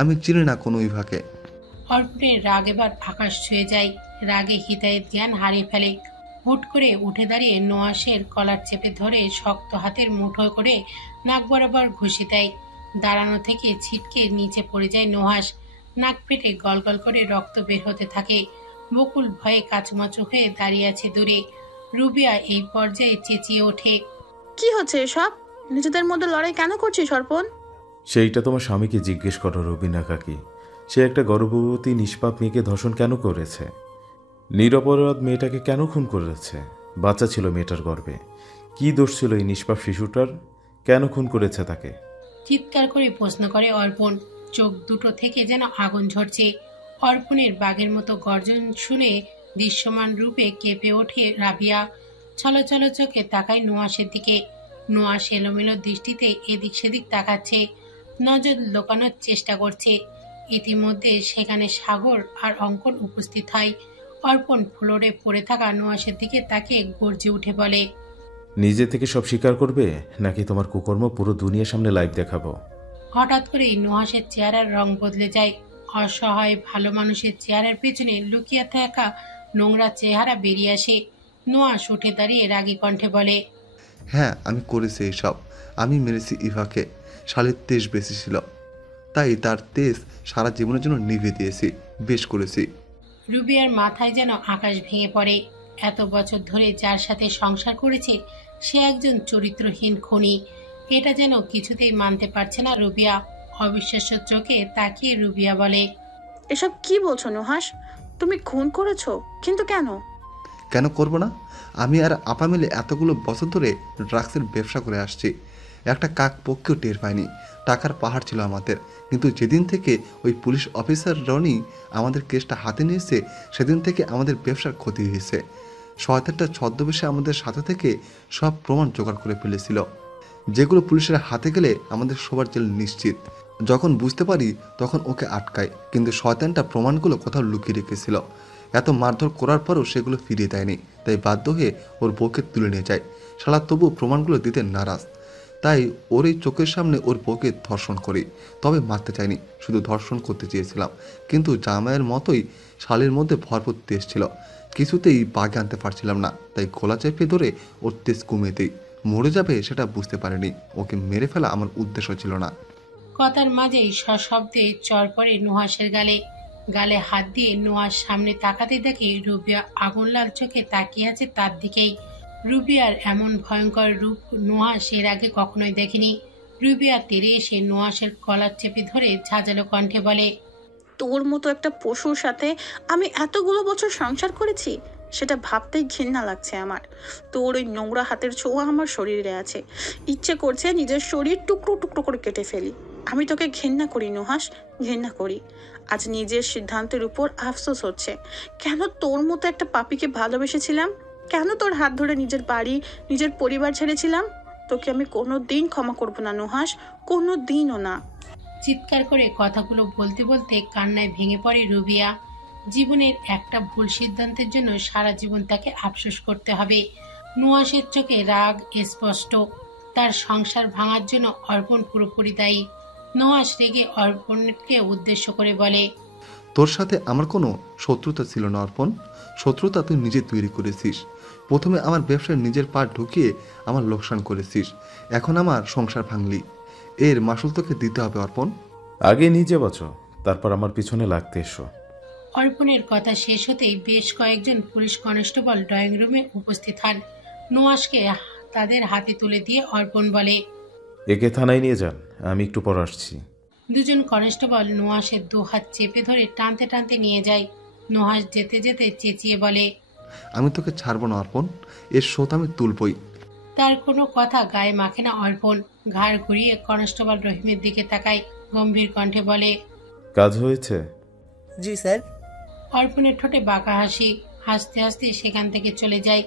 আমি চিনি না কোনো ইভাকে। অর্পণের রাগ এবার আকাশ ছুঁয়ে যায়। রাগে হিতায়েত জ্ঞান হারিয়ে ফেলে। হুট করে উঠে দাঁড়িয়ে নোয়াসের কলার চেপে ধরে শক্ত হাতের মুঠো করে নাক বরাবর ঘুষি দেয়। দাঁড়ানো থেকে ছিটকে নিচে পড়ে যায় নোহাস। নাক ফেটে গলগল করে রক্ত বের হতে থাকে। বকুল ভয়ে কাচুমাচু হয়ে দাঁড়িয়ে আছে দূরে। রুবিয়া এই পর্যায়ে চেঁচিয়ে ওঠে, কি হচ্ছে এসব? নিজেদের মধ্যে লড়াই কেন করছিস অর্পণ? সেইটা তোমার স্বামীকে জিজ্ঞেস করো রবিনা কাকি। সে একটা গর্ভবতী নিষ্পাপ মেয়েকে ধর্ষণ কেন করেছে? নিরপরাধ মেয়েটাকে কেন খুন করেছে? বাচ্চা ছিল মেয়েটার গর্ভে। কি দোষ ছিল এই নিষ্পাপ শিশুটার? কেন খুন করেছে তাকে? চিৎকার করে প্রশ্ন করে অর্পণ। চোখ দুটো থেকে যেন আগুন ঝরছে। অর্পণের বাঘের মতো গর্জন শুনে দৃশ্যমান রূপে কেঁপে ওঠে রাবিয়া। ছলছল চোখে তাকায় নুহাসের দিকে। নুহাস এলোমেলো দৃষ্টিতে এদিক সেদিক তাকাচ্ছে, নজর লোকানোর চেষ্টা করছে। ইতিমধ্যে সেখানে সাগর আর অঙ্কন উপস্থিত হয়। অর্পণ ফ্লোরে পড়ে থাকা নুহাসের দিকে তাকে গর্জে উঠে বলে, নিজে থেকে সব স্বীকার করবে নাকি তোমার কুকর্ম পুরো দুনিয়ার সামনে লাইভ দেখাবো? হঠাৎ করেই নুহাসের চেহারার রং বদলে যায়। অসহায় ভালো মানুষের চেহারার পেছনে লুকিয়ে থাকা নোংরা চেহারা বেরিয়ে আসে। নুহাস উঠে দাঁড়িয়ে রাগী কণ্ঠে বলে, হ্যাঁ আমি করেছি এইসব। আমি মেরেছি ইভাকে। শালের তেজ বেশি ছিল, তাই তার তেজ সারা জীবনের জন্য নিভিয়ে দিয়েছি। বেশ করেছি। রুবিয়ার মাথায় যেন আকাশ ভেঙে পড়ে। এত বছর ধরে যার সাথে সংসার করেছে সে একজন চরিত্রহীন খুনি। এটা যেন কিছুতেই মানতে পারছে না রুবিয়া। অবিশ্বাস্য চোখে তাকিয়ে রুবিয়া বলে, এসব কি বলছো নুহাস? তুমি খুন করেছো, কিন্তু কেন? কেন করব না? আমি আর আপা মিলে এতগুলো বছর ধরে ড্রাগসের ব্যবসা করে আসছি। একটা কাক পক্ষেও টের পায়নি। টাকার পাহাড় ছিল আমাদের, কিন্তু যেদিন থেকে ওই পুলিশ অফিসার রনি আমাদের কেসটা হাতে নিয়েছে সেদিন থেকে আমাদের ব্যবসার ক্ষতি হয়েছে। শয়তানটা ছদ্মবেশে আমাদের সাথে থেকে সব প্রমাণ জোগাড় করে ফেলেছিল, যেগুলো পুলিশের হাতে গেলে আমাদের সবার জেল নিশ্চিত। যখন বুঝতে পারি তখন ওকে আটকায়, কিন্তু শয়তানটা প্রমাণগুলো কোথাও লুকিয়ে রেখেছিল। এত মারধর করার পরও সেগুলো ফিরিয়ে দেয়নি, তাই বাধ্য হয়ে ওর বউকে তুলে নিয়ে যায়। শালা তবু প্রমাণগুলো দিতে নারাজ, তাই ওর এই চোখের সামনে ওর বউকে ধর্ষণ করি। তবে মারতে চাইনি, শুধু ধর্ষণ করতে চেয়েছিলাম। কিন্তু জামাইয়ের মতোই শালের মধ্যে ভরপুর তেজ ছিল, কিছুতেই বাগে আনতে পারছিলাম না, তাই গলা চেপে ধরে ওর তেজ কমিয়ে দিই। মরে যাবে সেটা বুঝতে পারিনি। ওকে মেরে ফেলা আমার উদ্দেশ্য ছিল না। কথার মাঝেই সশব্দে চর পড়ে নুহাসের গালে। গালে হাত দিয়ে নুহাস সামনে তাকাতে দেখে রুবিয়া আগুন লাল চোখে তাকিয়ে আছে তার দিকেই। রুবিয়ার এমন ভয়ঙ্কর রূপ নুহাস এর আগে কখনোই দেখেনি। রুবিয়া তেড়ে এসে নুহাসের কলার চেপে ধরে ঝাঁঝালো কণ্ঠে বলে, তোর মতো একটা পশুর সাথে আমি এতগুলো বছর সংসার করেছি, সেটা ভাবতেই ঘৃণা লাগছে আমার। তোর ওই নোংরা হাতের ছোঁয়া আমার শরীরে আছে। ইচ্ছে করছে নিজের শরীর টুকরো টুকরো করে কেটে ফেলি। আমি তোকে ঘৃণা করি নুহাস, ঘৃণা করি। আজ নিজের সিদ্ধান্তের উপর আফসোস হচ্ছে। কেন তোর মতো একটা পাপীকে ভালোবেসেছিলাম? কেন তোর হাত ধরে নিজের বাড়ি, নিজের পরিবার ছেড়েছিলাম? তোকে আমি কোনো দিন ক্ষমা করবো না নুহাস, কোনো দিনও না। চিৎকার করে কথাগুলো বলতে বলতে কান্নায় ভেঙে পড়ে রুবিয়া। জীবনের একটা ভুল সিদ্ধান্তের জন্য সারা জীবন তাকে আফসোস করতে হবে। নুহাসের চোখে রাগ স্পষ্ট। তার সংসার ভাঙার জন্য অর্পণ পুরোপুরি দায়ী। নুহাস রেগে অর্পণকে উদ্দেশ্য করে বলে, তোর সাথে আমার কোনো শত্রুতা ছিল না অর্পণ। শত্রুতা তুই নিজে তৈরি করেছিস। প্রথমে আমার ব্যবসায় নিজের পা ঢুকিয়ে আমার লোকসান করেছিস, এখন আমার সংসার ভাঙলি। এর মাসুল তোকে দিতে হবে অর্পণ। আগে নিজে বাঁচো, তারপর আমার পিছনে লাগতে এসো। অর্পণের কথা শেষ হতেই বেশ কয়েকজন পুলিশ কনস্টেবল ড্রয়িং রুমে উপস্থিত হন। নুহাসকে তাদের হাতে তুলে দিয়ে অর্পণ বলে, একে থানায় নিয়ে যান, আমি একটু পর আসছি। দুজন কনস্টেবল নুহাসের দু হাত চেপে ধরে টানতে টানতে নিয়ে যায়। নুহাস যেতে যেতে চেঁচিয়ে বলে, আমি তোকে ছাড়বো না অর্পণ, এর শোধ আমি তুলবই। তার কোনো কথা গায়ে মাখে না অর্পণ। ঘাড় ঘুরিয়ে কনস্টেবল রহিমের দিকে তাকায়, গম্ভীর কণ্ঠে বলে, কাজ হয়েছে? জি স্যার। অর্পণের ঠোঁটে বাঁকা হাসি। হাসতে হাসতে সেখান থেকে চলে যায়।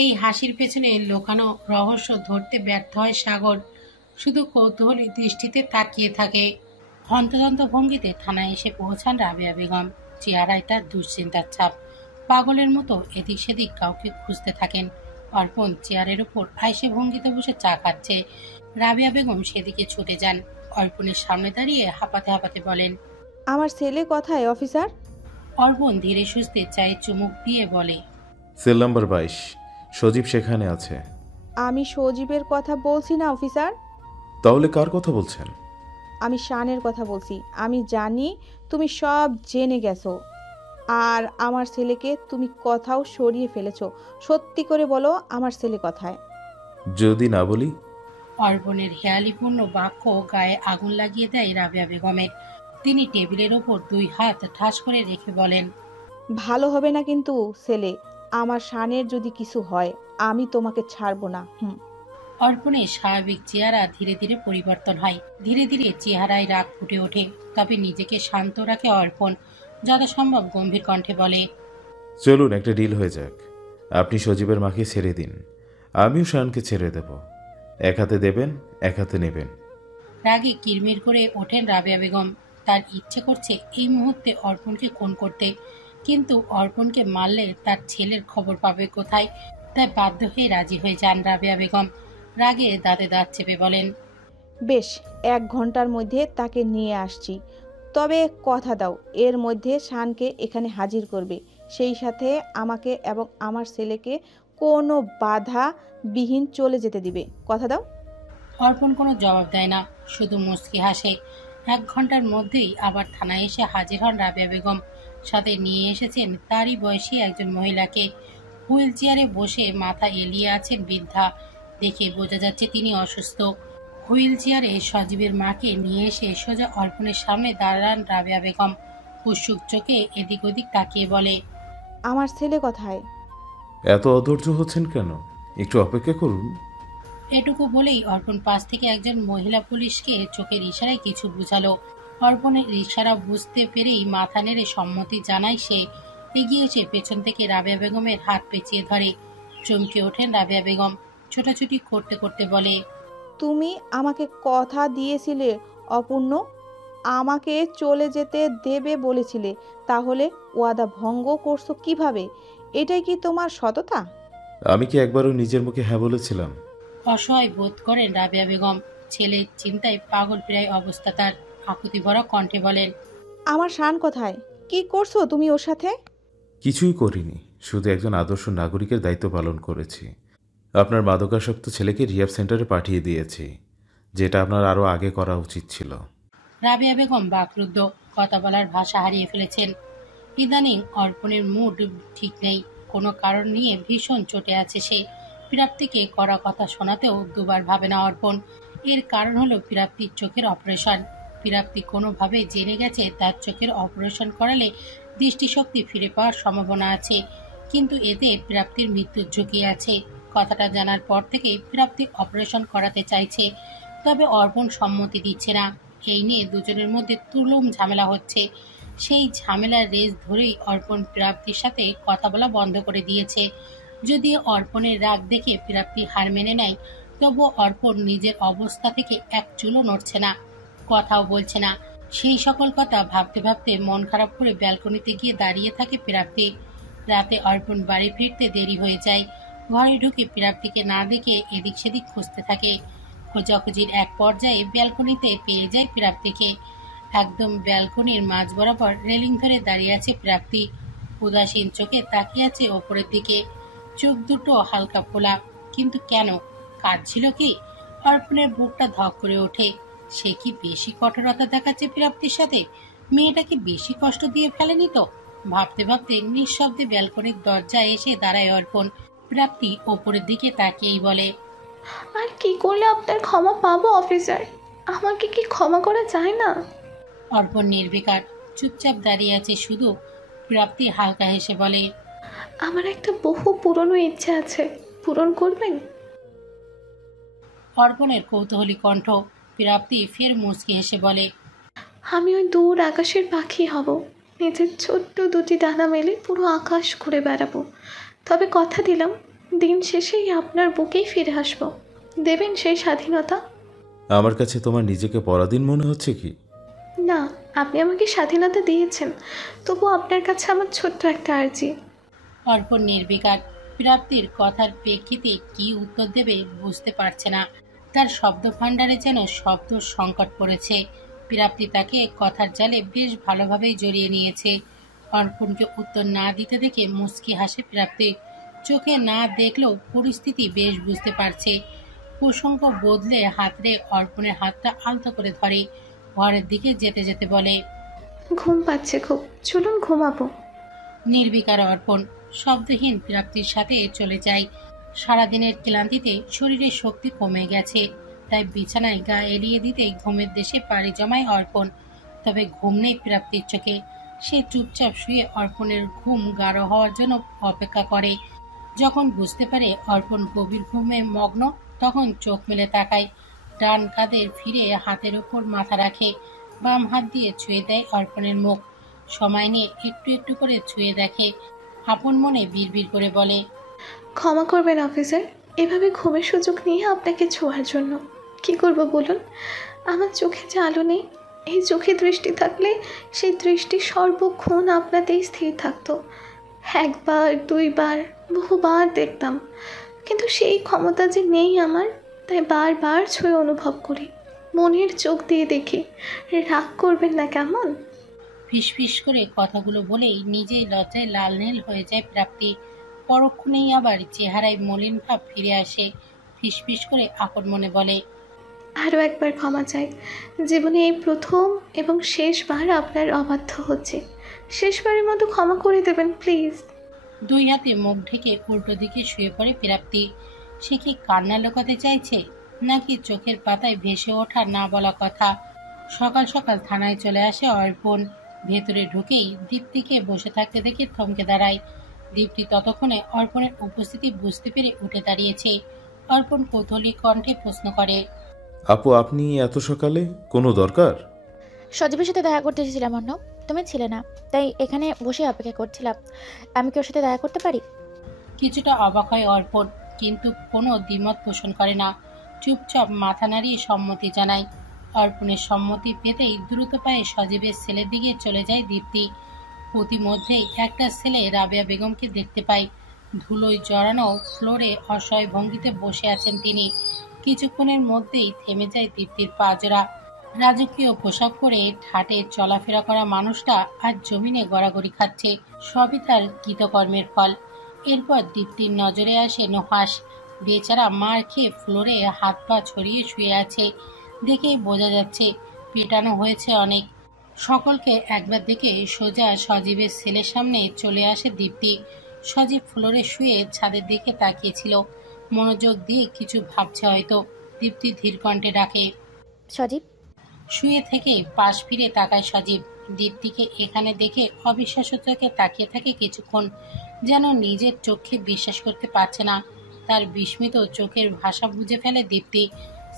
এই হাসির পেছনে লুকানো রহস্য ধরতে ব্যর্থ হয় সাগর। শুধু কৌতূহলী দৃষ্টিতে তাকিয়ে থাকে। হন্তদন্ত ভঙ্গিতে থানায় এসে পৌঁছান রাবেয়া বেগম। চেহারায় তার দুশ্চিন্তার ছাপ। পাগলের মতো এদিক সেদিক কাউকে খুঁজতে থাকেন। অর্পণ চেয়ারের উপর আইসে ভঙ্গিতে বসে চা খাচ্ছে। রাবেয়া বেগম সেদিকে ছুটে যান। অর্পণের সামনে দাঁড়িয়ে হাঁপাতে হাঁপাতে বলেন, আমার ছেলে কোথায় অফিসার? অর্পণ ধীরে সুস্থে চায়ে চুমুক দিয়ে বলে, সেল নাম্বার 22, সজীব সেখানে আছে। আমি সজীবের কথা বলছি না অফিসার, তাহলে কার কথা বলছেন? আমি শানের কথা বলছি। আমি জানি তুমি সব জেনে গেছো, আর আমার ছেলেকে তুমি কোথাও সরিয়ে ফেলেছো। সত্যি করে বলো, আমার ছেলে কোথায়? যদি না বলি? অর্পণের হেয়ালিপূর্ণ বাক্য গায়ে আগুন লাগিয়ে দেয় রাবেয়া বেগমের। তিনি টেবিলের ওপর দুই হাত ঠাস করে রেখে বলেন, ভালো হবে না কিন্তু ছেলে। আমার শানের যদি কিছু হয় আমি তোমাকে ছাড়বো না। অর্পণের স্বাভাবিক চেহারা ধীরে ধীরে পরিবর্তন হয়, ধীরে ধীরে চেহারায় রাগ ফুটে ওঠে। তবে নিজেকে শান্ত রাখে অর্পণ, যথাসম্ভব গম্ভীর কণ্ঠে বলে, চলুন একটা ডিল হয়ে যাক। আপনি সজীবের মাকে ছেড়ে দিন, আমিও শায়নকে ছেড়ে দেব। এক হাতে দেবেন, এক হাতে নেবেন। রাগে কিরমির করে ওঠেন রাবেয়া বেগম। তার ইচ্ছে করছে এই মুহূর্তে অর্পণকে খুন করতে, কিন্তু অর্পণকে মারলে তার ছেলের খবর পাবে কোথায়? তাই বাধ্য হয়ে রাজি হয়ে যান রাবেয়া বেগম। রাগে দাঁতে দাঁত চেপে বলেন, বেশ, 1 ঘন্টার মধ্যে তাকে নিয়ে আসছি। তবে কথা দাও এর মধ্যে শানকে এখানে হাজির করবে, সেই সাথে আমাকে এবং আমার ছেলেকে কোনো বাধা বিহীন চলে যেতে দিবে। কথা দাও। অর্পণ কোনো জবাব দেয় না, শুধু মুচকি হাসে। 1 ঘন্টার মধ্যেই আবার থানায় এসে হাজির হন রাবেয়া বেগম। সাথে নিয়ে এসেছেন তারই বয়সী একজন মহিলাকে। হুইল চেয়ারে বসে মাথা এলিয়ে আছেন বৃদ্ধা, দেখে বোঝা যাচ্ছে তিনি অসুস্থ। হুইল চেয়ারে সজীবের মাকে নিয়ে এসে সোজা অর্পণের সামনে দাঁড়ান রাবেয়া বেগম। উৎসুক চোখে এদিক ওদিক তাকিয়ে বলে, আমার ছেলে কোথায়? এত অধৈর্য হচ্ছেন কেন? একটু অপেক্ষা করুন। এটুকু বলেই অর্পণ পাশ থেকে একজন মহিলা পুলিশকে চোখের ইশারায় কিছু বুঝালো। অর্পণের ইশারা বুঝতে পেরেই মাথা নেড়ে সম্মতি জানায় সে। এগিয়ে এসে পেছন থেকে রাবেয়া বেগমের হাত পেঁচিয়ে ধরে। চমকে ওঠেন রাবেয়া বেগম, ছোটাছুটি করতে করতে বলে, তুমি আমাকে কথা দিয়েছিলে অপূর্ণ, আমাকে চলে যেতে দেবে বলেছিলে, তাহলে ওয়াদা ভঙ্গ করছো কিভাবে? এটাই কি তোমার সততা? আমি কি একবারও নিজের মুখে হ্যাঁ বলেছিলাম? অসহায় বোধ করেন রাবেয়া বেগম। ছেলের চিন্তায় পাগল প্রায় অবস্থা তার। আকুতি ভরা কণ্ঠে বলেন, আমার শান কোথায়? কি করছো তুমি ওর সাথে? কিছুই করিনি, শুধু একজন আদর্শ নাগরিকের দায়িত্ব পালন করেছি। আপনার মাদকাসক্ত ছেলেকে রিহ্যাব সেন্টারে পাঠিয়ে দিয়েছি, যেটা আপনার আরও আগে করা উচিত ছিল। রাবেয়া বেগম বাকরুদ্ধ, কথা বলার ভাষা হারিয়ে ফেলেছেন। ইদানিং অর্পণের মুড ঠিক নেই, কোনো কারণ নিয়ে ভীষণ চটে আছে সে। প্রাপ্তিকে কড়া কথা শোনাতেও দুবার ভাবে না অর্পণ। এর কারণ হলো প্রাপ্তির চোখের অপারেশন। প্রাপ্তি কোনোভাবে জেনে গেছে তার চোখের অপারেশন করালে দৃষ্টিশক্তি ফিরে পাওয়ার সম্ভাবনা আছে, কিন্তু এতে প্রাপ্তির মৃত্যুর ঝুঁকি আছে। কথাটা জানার পর থেকে প্রাপ্তি অপারেশন করাতে চাইছে, তবে অর্পণ সম্মতি দিচ্ছে না। এই নিয়ে দুজনের মধ্যে তুলুম ঝামেলা হচ্ছে। সেই ঝামেলার রেস ধরেই অর্পণ প্রাপ্তির সাথে কথা বলা বন্ধ করে দিয়েছে। যদিও অর্পণের রাগ দেখে প্রাপ্তি হার মেনে নেয়, তবুও অর্পণ নিজের অবস্থা থেকে এক চুলও নড়ছে না, কথাও বলছে না। সেই সকল কথা ভাবতে ভাবতে মন খারাপ করে ব্যালকনিতে গিয়ে দাঁড়িয়ে থাকে প্রাপ্তি। রাতে অর্পণ বাড়ি ফিরতে দেরি হয়ে যায়। ঘরে ঢুকে প্রাপ্তিকে না দেখে এদিক সেদিক খুঁজতে থাকে। খোঁজাখুঁজির এক পর্যায়ে ব্যালকনিতে পেয়ে যায় প্রাপ্তিকে। একদম ব্যালকনির মাঝ বরাবর রেলিং ধরে দাঁড়িয়ে আছে প্রাপ্তি। উদাসীন চোখে তাকিয়ে আছে ওপরের দিকে, চোখ দুটো হালকা ফোলা। কিন্তু কেন? কাজ ছিল কি? অর্পণের বুকটা ধক করে ওঠে। সে কি বেশি কঠোরতা দেখাচ্ছে প্রাপ্তির সাথে? মেয়েটাকে বেশি কষ্ট দিয়ে ফেলেনি তো? ভাবতে ভাবতে নিঃশব্দে ব্যালকনির দরজায় এসে দাঁড়ায় অর্পণ। প্রাপ্তি ওপরের দিকে তাকিয়েই বলে, আর কি করলে আপনার ক্ষমা পাবো অফিসার? আমাকে কি ক্ষমা করা যায় না? অর্পণ নির্বিকার চুপচাপ দাঁড়িয়ে আছে শুধু। প্রাপ্তি হালকা হেসে বলে, আমার একটা বহু পুরনো ইচ্ছা আছে, পূরণ করবেন? অর্পণের কৌতূহলী কণ্ঠ। প্রাপ্তি ফের মুচকি হেসে বলে, আমি ওই দূর আকাশের পাখি হব, নিজের ছোট্ট 2টি ডানা মেলে পুরো আকাশ ঘুরে বেড়াবো। তবে কথা দিলাম, দিন শেষেই আপনার বুকেই ফিরে আসবো। দেবেন সেই স্বাধীনতা? আমার কাছে তোমার নিজেকে পরাধীন মনে হচ্ছে কি? না, আপনি আমাকে স্বাধীনতা দিয়েছেন, তবু আপনার কাছে আমার ছোট্ট একটা আর্জি। অর্পণ নির্বিকার। প্রাপ্তির কথার প্রেক্ষিতে কি উত্তর দেবে বুঝতে পারছে না। তার শব্দ ভাণ্ডারে যেন শব্দ সংকট পড়েছে। প্রাপ্তি তাকে কথার জালে বেশ ভালোভাবেই জড়িয়ে নিয়েছে। অর্পণকে উত্তর না দিতে দেখে মুচকি হাসে প্রাপ্তি। চোখে না দেখলেও পরিস্থিতি বেশ বুঝতে পারছে। প্রসঙ্গ বদলে হাতড়ে অর্পণের হাতটা আলতো করে ধরে। ঘরের দিকে যেতে যেতে বলে, ঘুম পাচ্ছে খুব, চলুন ঘুমাবো। নির্বিকার অর্পণ শব্দহীন প্রাপ্তির সাথে চলে যায়। সারাদিনের ক্লান্তিতে শরীরের শক্তি কমে গেছে, তাই বিছানায় গা এলিয়ে দিতে ঘুমের দেশে পাড়ি জমায় অর্পণ। তবে ঘুম নেই প্রাপ্তির চোখে। সে চুপচাপ শুয়ে অর্পণের ঘুম গাঢ় হওয়ার জন্য অপেক্ষা করে। যখন বুঝতে পারে অর্পণ গভীর ঘুমে মগ্ন, তখন চোখ মেলে তাকায়, ডান কাঁধের ফিরে হাতের উপর মাথা রাখে, বাম হাত দিয়ে ছুঁয়ে দেয় অর্পণের মুখ। সময় নিয়ে একটু একটু করে ছুঁয়ে দেখে, আপন মনে বিড়বিড় করে বলে, ক্ষমা করবেন অফিসার, এভাবে ঘুমের সুযোগ নিয়ে আপনাকে ছোঁয়ার জন্য। কি করব বলুন, আমার চোখে যে আলো নেই। এই চোখে দৃষ্টি থাকলে সেই দৃষ্টি সর্বক্ষণ আপনাতেই স্থির থাকতো। একবার, দুইবার, বহুবার দেখতাম, কিন্তু সেই ক্ষমতা যে নেই আমার, তাই বারবার ছুঁয়ে অনুভব করি, মনের চোখ দিয়ে দেখি। রাগ করবেন না কেমন? ফিসফিস করে কথাগুলো বলেই নিজেই লজ্জায় লাল নীল হয়ে যায় প্রাপ্তি। পরক্ষণেই আবার চেহারায় মলিন ভাব ফিরে আসে। ফিসফিস করে আপন মনে বলে, আরও একবার ক্ষমা চাই। জীবনে এই প্রথম এবং শেষবার আপনার অবাধ্য হচ্ছে। শেষবারের মতো ক্ষমা করে দেবেন প্লিজ। দুই হাতে মুখ ঢেকে উল্টো দিকে শুয়ে পড়ে প্রাপ্তি। সে কি কান্না লুকাতে চাইছে, নাকি চোখের পাতায় ভেসে ওঠা না বলা কথা? সকাল সকাল থানায় চলে আসে অর্পণ। ভেতরে ঢুকেই দীপ্তিকে বসে থাকতে দেখে থমকে দাঁড়ায়। দীপ্তি ততক্ষণে অর্পণের উপস্থিতি বুঝতে পেরে উঠে দাঁড়িয়েছে। অর্পণ কৌতূহলী কণ্ঠে প্রশ্ন করে, আপু, আপনি এত সকালে? কোনো দরকার? সজীবের সাথে দেখা করতে এসেছিলাম অন্য, তুমি ছিলে না, তাই এখানে বসে অপেক্ষা করছিলাম। আমি কি ওর সাথে দেখা করতে পারি? কিছুটা অবাক হয় অর্পণ, কিন্তু কোনো দ্বিমত পোষণ করে না। চুপচাপ মাথা নাড়িয়ে সম্মতি জানায়। অর্পণের সম্মতি পেতেই দ্রুত পায়ে সজীবের ছেলের দিকে চলে যায় দীপ্তি। প্রতিমধ্যেই একটা ছেলে রাবেয়া বেগমকে দেখতে পায়। ধুলোয় জড়ানো ফ্লোরে অসহায় ভঙ্গিতে বসে আছেন তিনি। কিছুক্ষণের মধ্যেই থেমে যায় দীপ্তির পা জোড়া। রাজকীয় পোশাক পরে ঠাটে চলাফেরা করা মানুষটা আজ জমিনে গড়াগড়ি খাচ্ছে। সবই তার কৃতকর্মের ফল। এরপর দীপ্তির নজরে আসে নুহাস। বেচারা মার খেয়ে ফ্লোরে হাত পা ছড়িয়ে শুয়ে আছে। দেখেই বোঝা যাচ্ছে পেটানো হয়েছে অনেক। সকলকে একবার দেখে সোজা সজীবের ছেলের সামনে চলে আসে দীপ্তি। সজীব ফ্লোরে শুয়ে ছাদের দিকে তাকিয়েছিল, মনোযোগ দিয়ে কিছু ভাবছে হয়তো। দীপ্তি ধীর কণ্ঠে ডাকে, সজীব। শুয়ে থেকে পাশ ফিরে তাকায় সজীব। দীপ্তিকে এখানে দেখে অবিশ্বাস্য চোখে তাকিয়ে থাকে কিছুক্ষণ, যেন নিজের চোখে বিশ্বাস করতে পারছে না। তার বিস্মিত চোখের ভাষা বুঝে ফেলে দীপ্তি।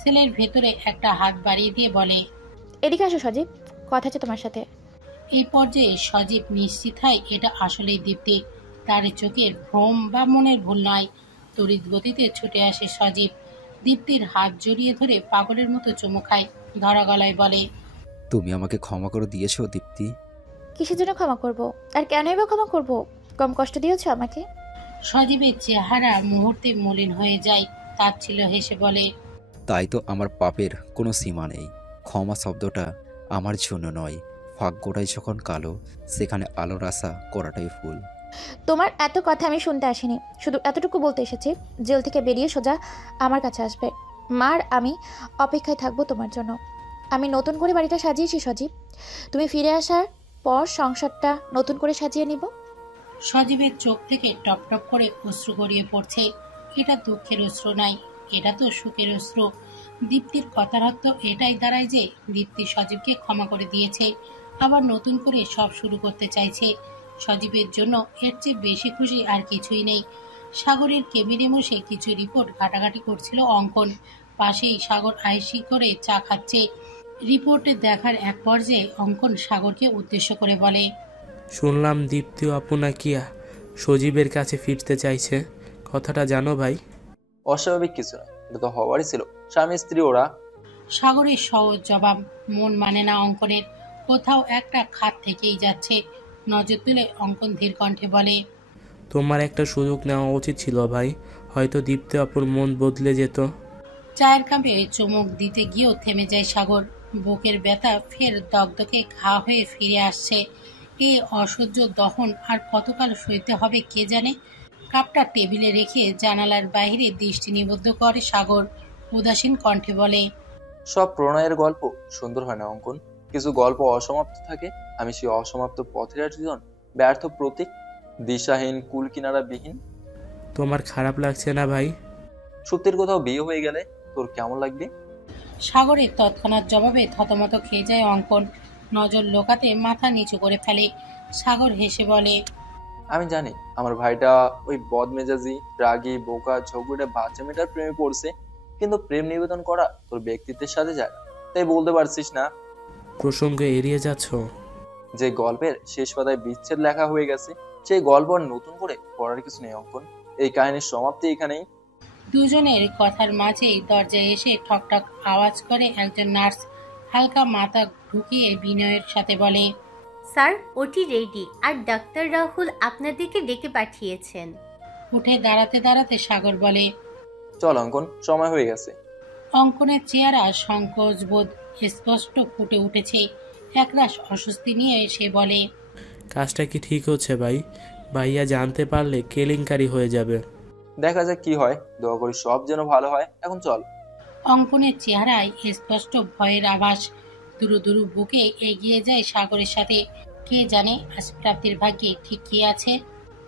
ছেলের ভেতরে একটা হাত বাড়িয়ে দিয়ে বলে, এদিকে আসো সজীব, কথা আছে তোমার সাথে। এই পর্যায়ে সজীব নিশ্চিত হয় এটা আসলেই দীপ্তি। তার চোখের ভ্রম বা মনের ভুল নয়। তড়িৎ গতিতে ছুটে আসে সজীব। দীপ্তির হাত জড়িয়ে ধরে পাগলের মতো চুমু খায়। ধরা গলায় বলে, তুমি আমাকে ক্ষমা করে দিয়েছো দীপ্তি। কিসের জন্য ক্ষমা করব, আর কেনই বা ক্ষমা করব? কম কষ্ট দিয়েছো আমাকে? সজীবের চেহারা মুহূর্তে মলিন হয়ে যায়। তাচ্ছিল্য হেসে বলে, তাই তো আমার পাপের কোনো সীমা নেই। ক্ষমা শব্দটা আমার জন্য নয়। ভাগ্যটাই যখন কালো, সেখানে আলোর আশা করাটাই ভুল। তোমার এত কথা আমি শুনতে আসিনি, শুধু এতটুকু বলতে এসেছি, জেল থেকে বেরিয়ে সোজা আমার কাছে আসবে। মার আমি অপেক্ষায় থাকবো তোমার জন্য। আমি নতুন করে বাড়িটা সাজিয়েছি সজীব, তুমি ফিরে আসার পর সংসারটা নতুন করে সাজিয়ে নিব। সজীবের চোখ থেকে টপ টপ করে অশ্রু গড়িয়ে পড়ছে। এটা দুঃখের অশ্রু নাই, এটা তো সুখের অশ্রু। দীপ্তির কথার অর্থ এটাই দাঁড়ায় যে দীপ্তি সজীবকে ক্ষমা করে দিয়েছে, আবার নতুন করে সব শুরু করতে চাইছে। সজীবের জন্য এর চেয়ে বেশি খুশি আর কিছুই নেই। সাগরের কেবিনে বসে কিছু রিপোর্ট ঘাটাঘাটি করছিল অঙ্কন। পাশেই সাগর আইসি করে চা খাচ্ছে। রিপোর্টে দেখার এক পর্যায়ে অঙ্কন সাগরকে উদ্দেশ্য করে বলে, শুনলাম দীপ্তি আপু নাকি সজীবের কাছে ফিরতে চাইছে, কথাটা জানো ভাই? অস্বাভাবিক কিছু না, এটা তো হওয়ারই ছিল। স্বামী স্ত্রী ওরা। সাগরের সহজ জবাব। মন মানে না অঙ্কনের, কোথাও একটা খাত থেকেই যাচ্ছে। নজর তুলে অঙ্কন ধীর কণ্ঠে বলে, তোমার একটা সুযোগ নেওয়া উচিত ছিল ভাই, হয়তো দীপ্তি আপুর মন বদলে যেত। চায়ের কাপে চুমুক দিতে গিয়েও থেমে যায় সাগর। বুকের ব্যথা ফের দগদগে ঘা হয়ে ফিরে আসছে। এই অসহ্য দহন আর কতকাল সইতে হবে কে জানে। কাপটা টেবিলে রেখে জানালার বাইরে দৃষ্টি নিবদ্ধ করে সাগর। উদাসীন কণ্ঠে বলে, সব প্রণয়ের গল্প সুন্দর হয় না অঙ্কন, কিছু গল্প অসমাপ্ত থাকে। আমি সেই অসমাপ্ত পথের একজন ব্যর্থ প্রতীক, দিশাহীন, কুল কিনারা বিহীন। তোমার খারাপ লাগছে না ভাই? সত্যির কোথাও বিয়ে হয়ে গেলে তোর কেমন লাগবে? সাগরের তৎক্ষণাৎ জবাবে থতমত খেয়ে যায় অঙ্কন। নজর লোকাতে মাথা নিচু করে ফেলে। সাগর হেসে বলে, আমি জানি আমার ভাইটা ওই বদমেজাজি, রাগী, বোকা, ঝগড়ে বাচ্চা মেয়েটার প্রেমে পড়ছে, কিন্তু প্রেম নিবেদন করা তোর ব্যক্তিত্বের সাথে যায় না, তাই বলতে পারছিস না। প্রসঙ্গে এড়িয়ে যাচ্ছ। যে গল্পের শেষ পাতায় বিচ্ছেদ লেখা হয়ে গেছে সেই গল্প আর নতুন করে পড়ার কিছু নেই অঙ্কন। এই কাহিনীর সমাপ্তি এখানেই। দুজনের কথার মাঝেই দরজায় এসে ঠকঠক আওয়াজ করে একজন নার্স হালকা মাথা ঢুকিয়ে বিনয়ের সাথে বলে, স্যার ওটি রেডি, আর ডাক্তার রাহুল আপনাদেরকে ডেকে পাঠিয়েছেন। উঠে দাঁড়াতে দাঁড়াতে সাগর বলে, চল অঙ্কন, সময় হয়ে গেছে। অঙ্কনের চেহারা সংকোচ বোধ স্পষ্ট ফুটে উঠেছে। একরাশ অস্বস্তি নিয়ে সে বলে, কাজটা কি ঠিক হচ্ছে ভাই? ভাইয়া জানতে পারলে কেলেঙ্কারি হয়ে যাবে। দেখা যাক কি হয়, দোয়া করি সব যেন ভালো হয়। এখন চল। অঙ্কনের চেহারায় স্পষ্ট ভয়ের আভাস। দুরু দুরু বুকে এগিয়ে যায় সাগরের সাথে। কে জানে আজ প্রাপ্তির ভাগ্যে ঠিক কি আছে।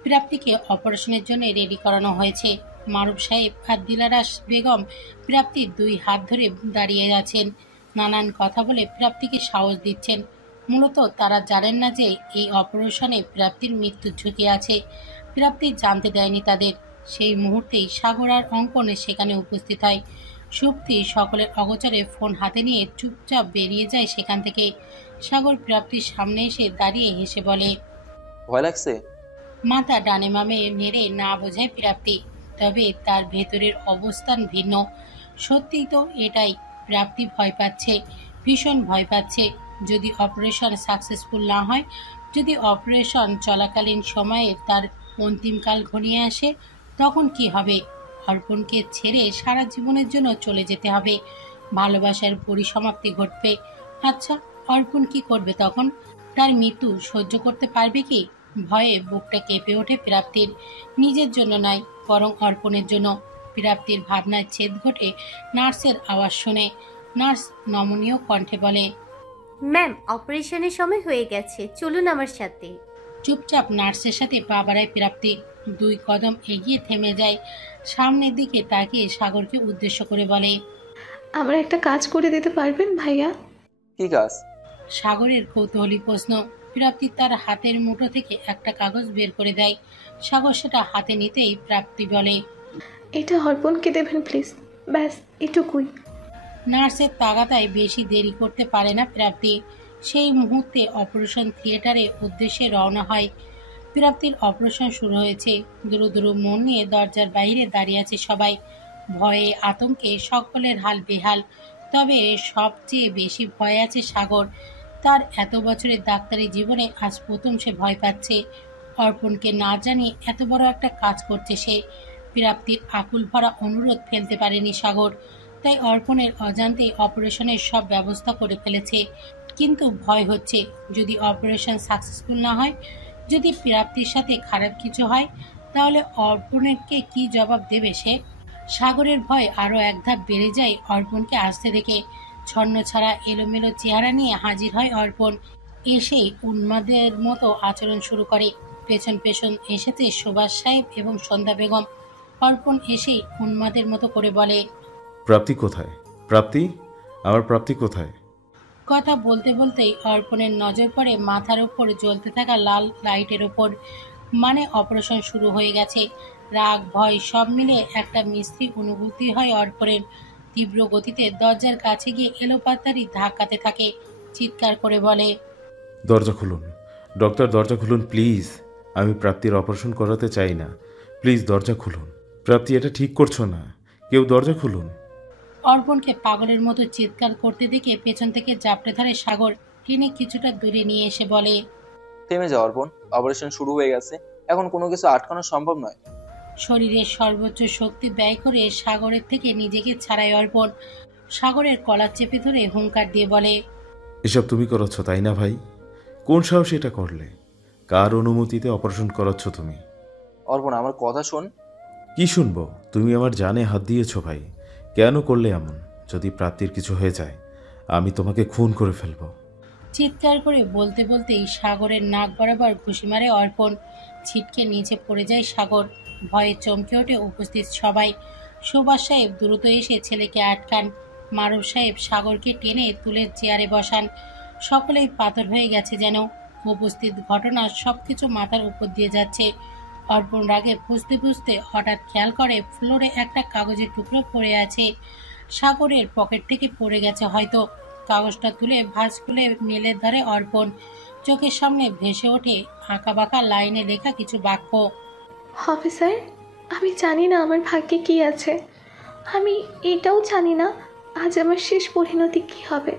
প্রাপ্তিকে অপারেশনের জন্য রেডি করানো হয়েছে। মারুফ সাহেব আর দিলারাস বেগম প্রাপ্তির 2 হাত ধরে দাঁড়িয়ে আছেন। নানান কথা বলে প্রাপ্তিকে সাহস দিচ্ছেন। মূলত তারা জানেন না যে এই অপারেশনে প্রাপ্তির মৃত্যুর ঝুঁকি আছে। প্রাপ্তি জানতে দেয়নি তাদের। সেই মুহূর্তেই সাগর আর অঙ্কনে সেখানে উপস্থিত হয়। সুপ্তি সকলের অগোচরে ফোন হাতে নিয়ে চুপচাপ বেরিয়ে যায় সেখান থেকে। সাগর প্রাপ্তির সামনে এসে দাঁড়িয়ে হেসে বলে, ভয় লাগছে? মাথা ডানে মামে নেড়ে না বোঝায় প্রাপ্তি, তবে তার ভেতরের অবস্থান ভিন্ন। সত্যি তো এটাই, প্রাপ্তি ভয় পাচ্ছে, ভীষণ ভয় পাচ্ছে। যদি অপারেশন সাকসেসফুল না হয়, যদি অপারেশন চলাকালীন সময়ে তার অন্তিমকাল ঘনিয়ে আসে, তখন কি হবে? অর্পণকে ছেড়ে সারা জীবনের জন্য চলে যেতে হবে। ভালোবাসার পরিসমাপ্তি ঘটবে। আচ্ছা, অর্পণ কি করবে তখন? তার মৃত্যু সহ্য করতে পারবে কি? ভয়ে বুকটা কেঁপে ওঠে প্রাপ্তির। নিজের জন্য নয়, বরং অর্পণের জন্য। প্রাপ্তির ভাবনায় ছেদ ঘটে নার্সের আওয়াজ শুনে। নার্স নমনীয় কণ্ঠে বলে, ম্যাম অপারেশনের সময় হয়ে গেছে, চলুন আমার সাথে। চুপচাপ নার্সের সাথে পা বাড়ায় প্রাপ্তি। 2 কদম এগিয়ে থেমে যায়। সামনের দিকে তাকিয়ে সাগরকে উদ্দেশ্য করে বলে, আমার একটা কাজ করে দিতে পারবেন ভাইয়া? কি কাজ? সাগরের কৌতূহলী প্রশ্ন। প্রাপ্তি তার হাতের মুঠো থেকে একটা কাগজ বের করে দেয়। সাগর সেটা হাতে নিতেই প্রাপ্তি বলে, এটা অর্পণকে দেবেন প্লিজ, ব্যাস এটুকুই। নার্সের তাগাদায় বেশি দেরি করতে পারে না প্রাপ্তি। সেই মুহূর্তে অপারেশন থিয়েটারের উদ্দেশ্যে রওনা হয়। প্রাপ্তির অপারেশন শুরু হয়েছে। দুরু দুরু মন নিয়ে দরজার বাইরে দাঁড়িয়ে আছে সবাই। ভয়ে আতঙ্কে সকলের হাল বেহাল। তবে সবচেয়ে বেশি ভয় আছে সাগর। তার এত বছরের ডাক্তারি জীবনে আজ প্রথম সে ভয় পাচ্ছে। অর্পণকে না জানিয়ে এত বড় একটা কাজ করছে সে। প্রাপ্তির আকুল ভরা অনুরোধ ফেলতে পারেনি সাগর, তাই অর্পণের অজান্তেই অপারেশনের সব ব্যবস্থা করে ফেলেছে। কিন্তু ভয় হচ্ছে, যদি অপারেশন সাকসেসফুল না হয়, যদি প্রাপ্তির সাথে খারাপ কিছু হয়, তাহলে অর্পণকে কি জবাব দেবে সে? সাগরের ভয় আরও এক ধাপ বেড়ে যায় অর্পণকে আসতে দেখে। ছন্ন ছাড়া এলোমেলো চেহারা নিয়ে হাজির হয় অর্পণ। এসেই উন্মাদের মতো আচরণ শুরু করে। পেছন পেছন এসেছে সুভাষ সাহেব এবং সন্ধ্যা বেগম। অর্পণ এসেই উন্মাদের মতো করে বলে, প্রাপ্তি কোথায়? প্রাপ্তি, আমার প্রাপ্তি কোথায়? কথা বলতে বলতেই অর্পণের নজর পড়ে মাথার উপর জ্বলতে থাকা লাল লাইটের ওপর। মানে অপারেশন শুরু হয়ে গেছে। রাগ ভয় সব মিলে একটা মিশ্রী অনুভূতি হয় অর্পণের। তীব্র গতিতে দরজার কাছে গিয়ে এলোপাতাড়ি ধাক্কাতে থাকে। চিৎকার করে বলে, দরজা খুলুন ডক্টর, দরজা খুলুন প্লিজ। আমি প্রাপ্তির অপারেশন করাতে চাই না, প্লিজ দরজা খুলুন। প্রাপ্তি, এটা ঠিক করছো না, কেউ দরজা খুলুন। অর্পণকে পাগলের মতো চিৎকার করতে দেখে পেছন থেকে জাপটে ধরে সাগর। টেনে কিছুটা দূরে নিয়ে এসে বলে, থেমে যাও অর্পণ, অপারেশন শুরু হয়ে গেছে, এখন কোনো কিছু আটকানো সম্ভব নয়। শরীরের সর্বোচ্চ শক্তি ব্যয় করে সাগরের থেকে নিজেকে ছাড়াই অর্পণ। সাগরের কলার চেপে ধরে হুঙ্কার দিয়ে বলে, এসব তুমি করাচ্ছ তাই না ভাই? কোন সাহস এটা করলে? কার অনুমতিতে অপারেশন করাচ্ছ তুমি? অর্পণ আমার কথা শোন। কি শুনবো? তুমি আমার জানে হাত দিয়েছো ভাই, কেন করলে এমন? যদি প্রাপ্তির কিছু হয়ে যায়, আমি তোমাকে খুন করে ফেলবো। চিৎকার করে বলতে বলতেই সাগরের নাক বরাবর ঘুষি মারে অর্পণ। ছিটকে নিচে পড়ে যায় সাগর। ভয়ে চমকে ওঠে উপস্থিত সবাই। সুভাষ সাহেব দ্রুত এসে ছেলেকে আটকান। মারুফ সাহেব সাগরকে টেনে তুলে চেয়ারে বসান। সকলেই পাথর হয়ে গেছে যেন। উপস্থিত ঘটনা সবকিছু মাথার উপর দিয়ে যাচ্ছে। অর্পণ রাগে পুষতে পুষতে হঠাৎ খেয়াল করে ফ্লোরে একটা কাগজের টুকরো পড়ে আছে। সাগরের পকেট থেকে পড়ে গেছে হয়তো। কাগজটা তুলে ভাঁজ খুলে মেলে ধরে অর্পণ। চোখের সামনে ভেসে ওঠে আঁকাবাঁকা লাইনে লেখা কিছু বাক্য। অফিসার, আমি জানি না আমার ভাগ্যে কি আছে। আমি এটাও জানি না আজ আমার শেষ পরিণতি কি হবে।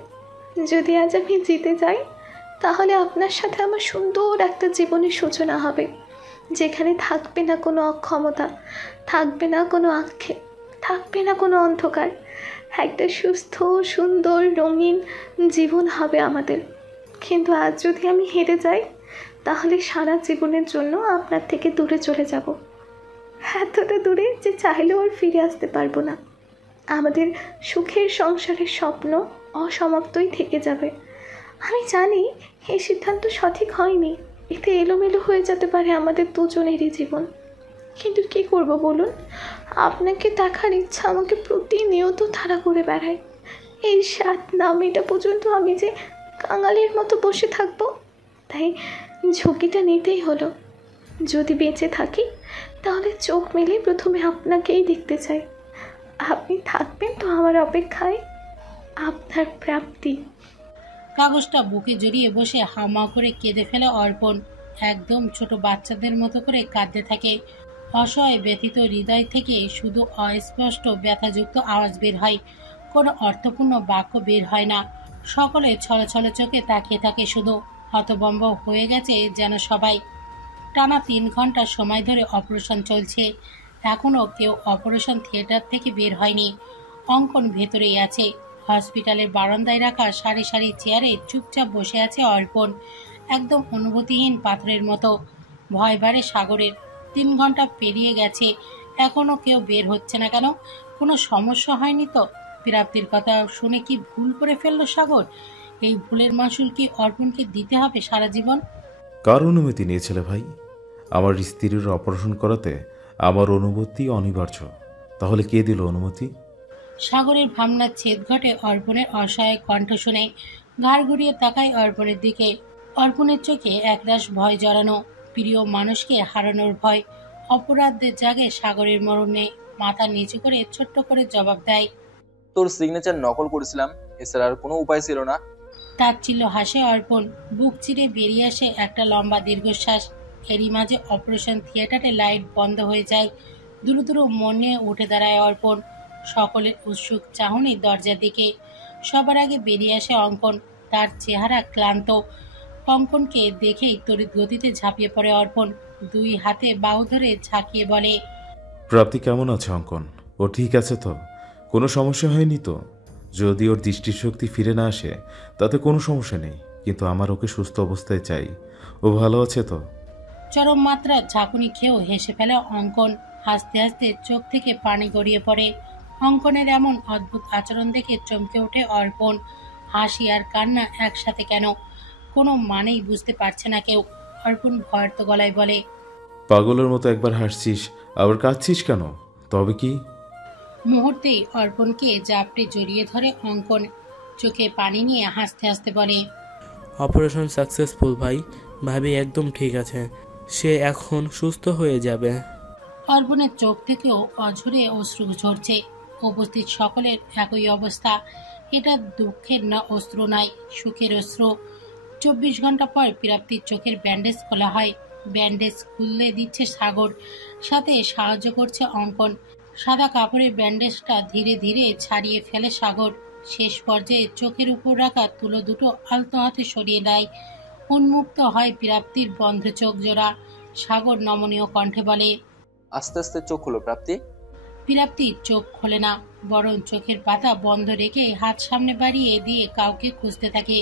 যদি আজ আমি জিতে যাই তাহলে আপনার সাথে আমার সুন্দর একটা জীবনের সূচনা হবে, যেখানে থাকবে না কোনো অক্ষমতা, থাকবে না কোনো আক্ষেপ, থাকবে না কোনো অন্ধকার। একটা সুস্থ সুন্দর রঙিন জীবন হবে আমাদের। কিন্তু আজ যদি আমি হেরে যাই তাহলে সারা জীবনের জন্য আপনার থেকে দূরে চলে যাব, এতটা দূরে যে চাইলেও আর ফিরে আসতে পারবো না। আমাদের সুখের সংসারের স্বপ্ন অসমাপ্তই থেকে যাবে। আমি জানি এই সিদ্ধান্ত সঠিক হয়নি, এতে এলোমেলো হয়ে যেতে পারে আমাদের দুজনেরই জীবন। কিন্তু কি করব বলুন, আপনাকে দেখার ইচ্ছা আমাকে প্রতিনিয়ত তাড়া করে বেড়ায়। এই স্বাদ না মেটা পর্যন্ত আমি যে কাঙালির মতো বসে থাকবো, তাই ঝুঁকিটা নিতেই হলো। যদি বেঁচে থাকি তাহলে চোখ মেলে প্রথমে আপনাকেই দেখতে চাই। আপনি থাকবেন তো আমার অপেক্ষায়? আপনার প্রাপ্তি। কাগজটা বুকে জড়িয়ে বসে হামা করে কেঁদে ফেলে অর্পণ। একদম ছোট বাচ্চাদের মতো করে কাঁদতে থাকে। অসহায় ব্যথিত হৃদয় থেকে শুধু অস্পষ্ট ব্যথাযুক্ত আওয়াজ বের হয়, কোনো অর্থপূর্ণ বাক্য বের হয় না। সকলে ছলছল চোখে তাকিয়ে থাকে, শুধু হতভম্ব হয়ে গেছে যেন সবাই। টানা 3 ঘন্টা সময় ধরে অপারেশন চলছে, এখনো কেউ অপারেশন থিয়েটার থেকে বের হয়নি। অঙ্কন ভেতরেই আছে। হসপিটালের বারান্দায় রাখা সারি সারি চেয়ারে চুপচাপ বসে আছে অর্পণ, একদম অনুভূতিহীন পাথরের মতো। ভয় বাড়ে সাগরের। 3 ঘন্টা পেরিয়ে গেছে, এখনো কেউ বের হচ্ছে না কেন? কোনো সমস্যা হয়নি তো? প্রাপ্তির কথা শুনে কি ভুল করে ফেললো সাগর? এই ভুলের মাসুল কি অর্পণকে দিতে হবে সারা জীবন? কার অনুমতি নিয়েছিলে ভাই? আমার স্ত্রীর অপারেশন করাতে আমার অনুমতি অনিবার্য। তাহলে কে দিল অনুমতি? সাগরের ভাবনার ছেদ ঘটে অর্পণের অসহায় কণ্ঠ শুনে। ঘাড় ঘুরিয়ে তাকায় অর্পণের দিকে। অর্পণের চোখে একরাশ ভয় জড়ানো। প্রিয় মানুষকে হারানোর ভয়। অপরাধদের জাগে সাগরের মরণে। মাথা নিচু করে ছোট্ট করে জবাব দেয়, তোর সিগনেচার নকল করেছিলাম, এছাড়া আর কোনো উপায় ছিল না। তাচ্ছিল্য হাসে অর্পণ। বুক চিরে বেরিয়ে আসে একটা লম্বা দীর্ঘশ্বাস। এরই মাঝে অপারেশন থিয়েটারে লাইট বন্ধ হয়ে যায়। দ্রুত দ্রুত মনে উঠে দাঁড়ায় অর্পণ। সকলের উৎসুক চাহনি দরজার দিকে। সবার আগে বেরিয়ে আসে অঙ্কন। তার চেহারা ক্লান্ত। অঙ্কনকে দেখেই তড়িৎ গতিতে ঝাঁপিয়ে পড়ে অর্পণ। 2 হাতে বাহু ধরে ঝাঁকিয়ে বলে, প্রাপ্তি কেমন আছে অঙ্কন? ও ঠিক আছে তো? কোনো সমস্যা হয়নি তো? যদি ওর দৃষ্টিশক্তি ফিরে না আসে তাতে কোনো সমস্যা নেই, কিন্তু আমার ওকে সুস্থ অবস্থায় চাই। ও ভালো আছে তো? চরম মাত্রা ঝাঁকুনি খেয়েও হেসে ফেলে অঙ্কন। হাসতে হাসতে চোখ থেকে পানি গড়িয়ে পড়ে। অঙ্কনের এমন অদ্ভুত আচরণ দেখে চমকে ওঠে অর্পণ। হাসি আর কান্না একসাথে কেন? কোনো মানেই বুঝতে পারছে না কেউ। অর্পণ ভয়ার্ত গলায় বলে, পাগলের মতো একবার হাসছিস, আবার কাঁদছিস কেন? তবে কি? মুহূর্তেই অর্পণকে জাপটে জড়িয়ে ধরে অঙ্কন। চোখে পানি নিয়ে হাসতে হাসতে বলে, অপারেশন সাকসেসফুল ভাই। ভাবি একদম ঠিক আছে, সে এখন সুস্থ হয়ে যাবে। অর্পণের চোখ থেকেও অঝরে অশ্রু ঝরছে। উপস্থিত সকলের একই অবস্থা। এটা দুঃখের না অশ্রু নয়, সুখের অশ্রু। 24 ঘন্টা পর প্রাপ্তির চোখের ব্যান্ডেজ খোলা হয়। ব্যান্ডেজ খুলে দিচ্ছে সাগর, সাথে সাহায্য করছে অঙ্কন। সাদা কাপড়ের ব্যান্ডেজটা ধীরে ধীরে ছাড়িয়ে ফেলে সাগর। শেষ পর্যায়ে চোখের উপর রাখা তুলো দুটো আলতো হাতে সরিয়ে দেয়। উন্মুক্ত হয় প্রাপ্তির বন্ধ চোখ জোড়া। সাগর নমনীয় কণ্ঠে বলে, আস্তে আস্তে চোখ হলো প্রাপ্তি। প্রাপ্তি চোখ খোলে না, বরং চোখের পাতা বন্ধ রেখে হাত সামনে বাড়িয়ে দিয়ে কাউকে খুঁজতে থাকে।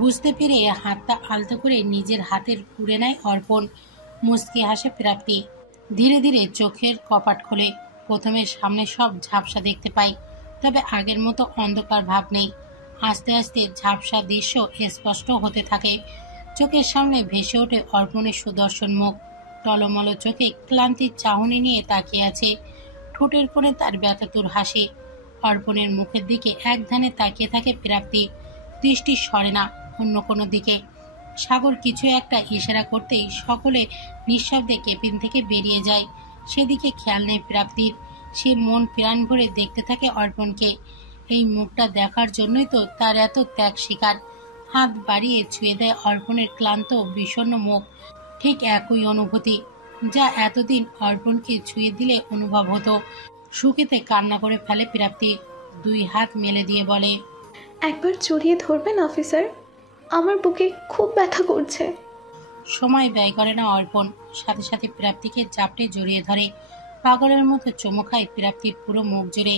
বুঝতে পেরে হাতটা আলতো করে নিজের হাতের পুড়ে নেয় অর্পণ। মুচকি হাসে প্রাপ্তি। ধীরে ধীরে চোখের কপাট খোলে। প্রথমে সামনে সব ঝাপসা দেখতে পাই, তবে আগের মতো অন্ধকার ভাব নেই। আস্তে আস্তে ঝাপসা দৃশ্য স্পষ্ট হতে থাকে। চোখের সামনে ভেসে ওঠে অর্পণের সুদর্শন মুখ। টলমল চোখে ক্লান্তির চাহনি নিয়ে তাকিয়ে আছে। ঠোঁটের কোণে তার ব্যথাতুর হাসি। অর্পণের মুখের দিকে এক ধ্যানে তাকিয়ে থাকে প্রাপ্তি। দৃষ্টি সরে না অন্য কোনো দিকে। সাগর কিছু একটা ইশারা করতেই সকলে নিঃশব্দে কেবিন থেকে বেরিয়ে যায়। সেদিকে খেয়াল নেই প্রাপ্তির। সে মন প্রাণ ভরে দেখতে থাকে অর্পণকে। এই মুখটা দেখার জন্যই তো তার এত ত্যাগ স্বীকার। হাত বাড়িয়ে ছুঁয়ে দেয় অর্পণের ক্লান্ত বিষণ্ণ মুখ। ঠিক একই অনুভূতি যা এতদিন অর্পণকে ছুঁয়ে দিলে অনুভব হতো। সুখেতে কান্না করে ফেলে প্রাপ্তি। দুই হাত মেলে দিয়ে বলে, একবার জড়িয়ে ধরবেন অফিসার, আমার বুকে খুব ব্যথা করছে। সময় ব্যয় করে না অর্পণ, সাথে সাথে প্রাপ্তিকে চাপটে জড়িয়ে ধরে। পাগলের মতো চুমু খায় প্রাপ্তির পুরো মুখ জুড়ে।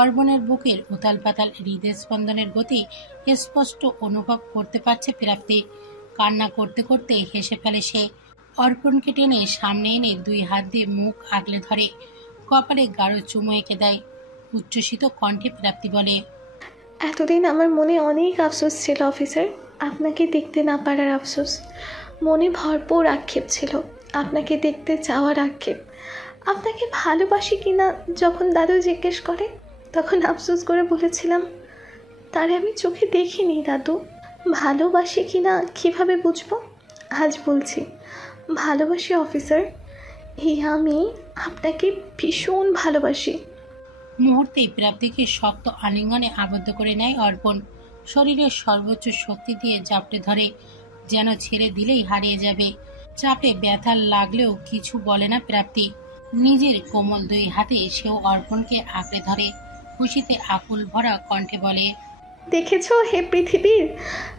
অর্পণের বুকের উতাল পাতাল হৃদয় স্পন্দনের গতি স্পষ্ট অনুভব করতে পারছে প্রাপ্তি। কান্না করতে করতে হেসে ফেলে সে। অর্পণকে টেনে সামনে এনে দুই হাত দিয়ে মুখ আগলে ধরে, কপালে গাঢ় চুমু এঁকে দেয়। উচ্ছ্বসিত কণ্ঠে প্রাপ্তি বলে, এতদিন আমার মনে অনেক আফসোস ছিল অফিসার, আপনাকে দেখতে না পারার আফসোস। মনে ভরপুর আক্ষেপ ছিল, আপনাকে দেখতে চাওয়ার আক্ষেপ। আপনাকে ভালোবাসি কিনা যখন দাদু জিজ্ঞেস করে, তখন আফসোস করে বলেছিলাম, তারে আমি চোখে দেখিনি দাদু। ভালোবাসি কিনা কীভাবে বুঝবো? আজ বলছি, ভালোবাসি অফিসার। আমি আপনাকে ভীষণ ভালোবাসি। মুহূর্তেই প্রাপ্তিকে শক্ত আলিঙ্গনে আবদ্ধ করে নেয় অর্পণ। শরীরের সর্বোচ্চ শক্তি দিয়ে জাপটে ধরে, যেন ছেড়ে দিলেই হারিয়ে যাবে। চাপে ব্যথা লাগলেও কিছু বলে না প্রাপ্তি। নিজের কোমল দুই হাতে সেও অর্পণকে আঁকড়ে ধরে, খুশিতে আকুল ভরা কণ্ঠে বলে, দেখেছ হে পৃথিবীর,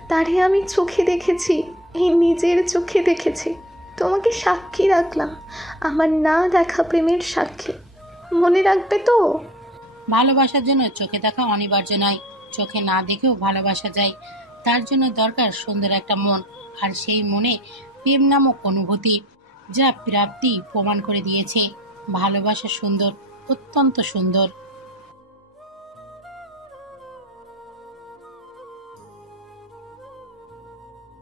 তারে আমি চোখে দেখেছি, এই নিজের চোখে দেখেছি। তোমাকে সাক্ষী রাখলাম, আমার না দেখা প্রেমের সাক্ষী। মনে রাখবে তো? ভালোবাসার জন্য চোখে দেখা অনিবার্য নয়, চোখে না দেখেও ভালোবাসা যায়। তার জন্য দরকার সুন্দর একটা মন, আর সেই মনে প্রেম নামক অনুভূতি, যা প্রাপ্তি প্রমাণ করে দিয়েছে। ভালোবাসা সুন্দর, অত্যন্ত সুন্দর।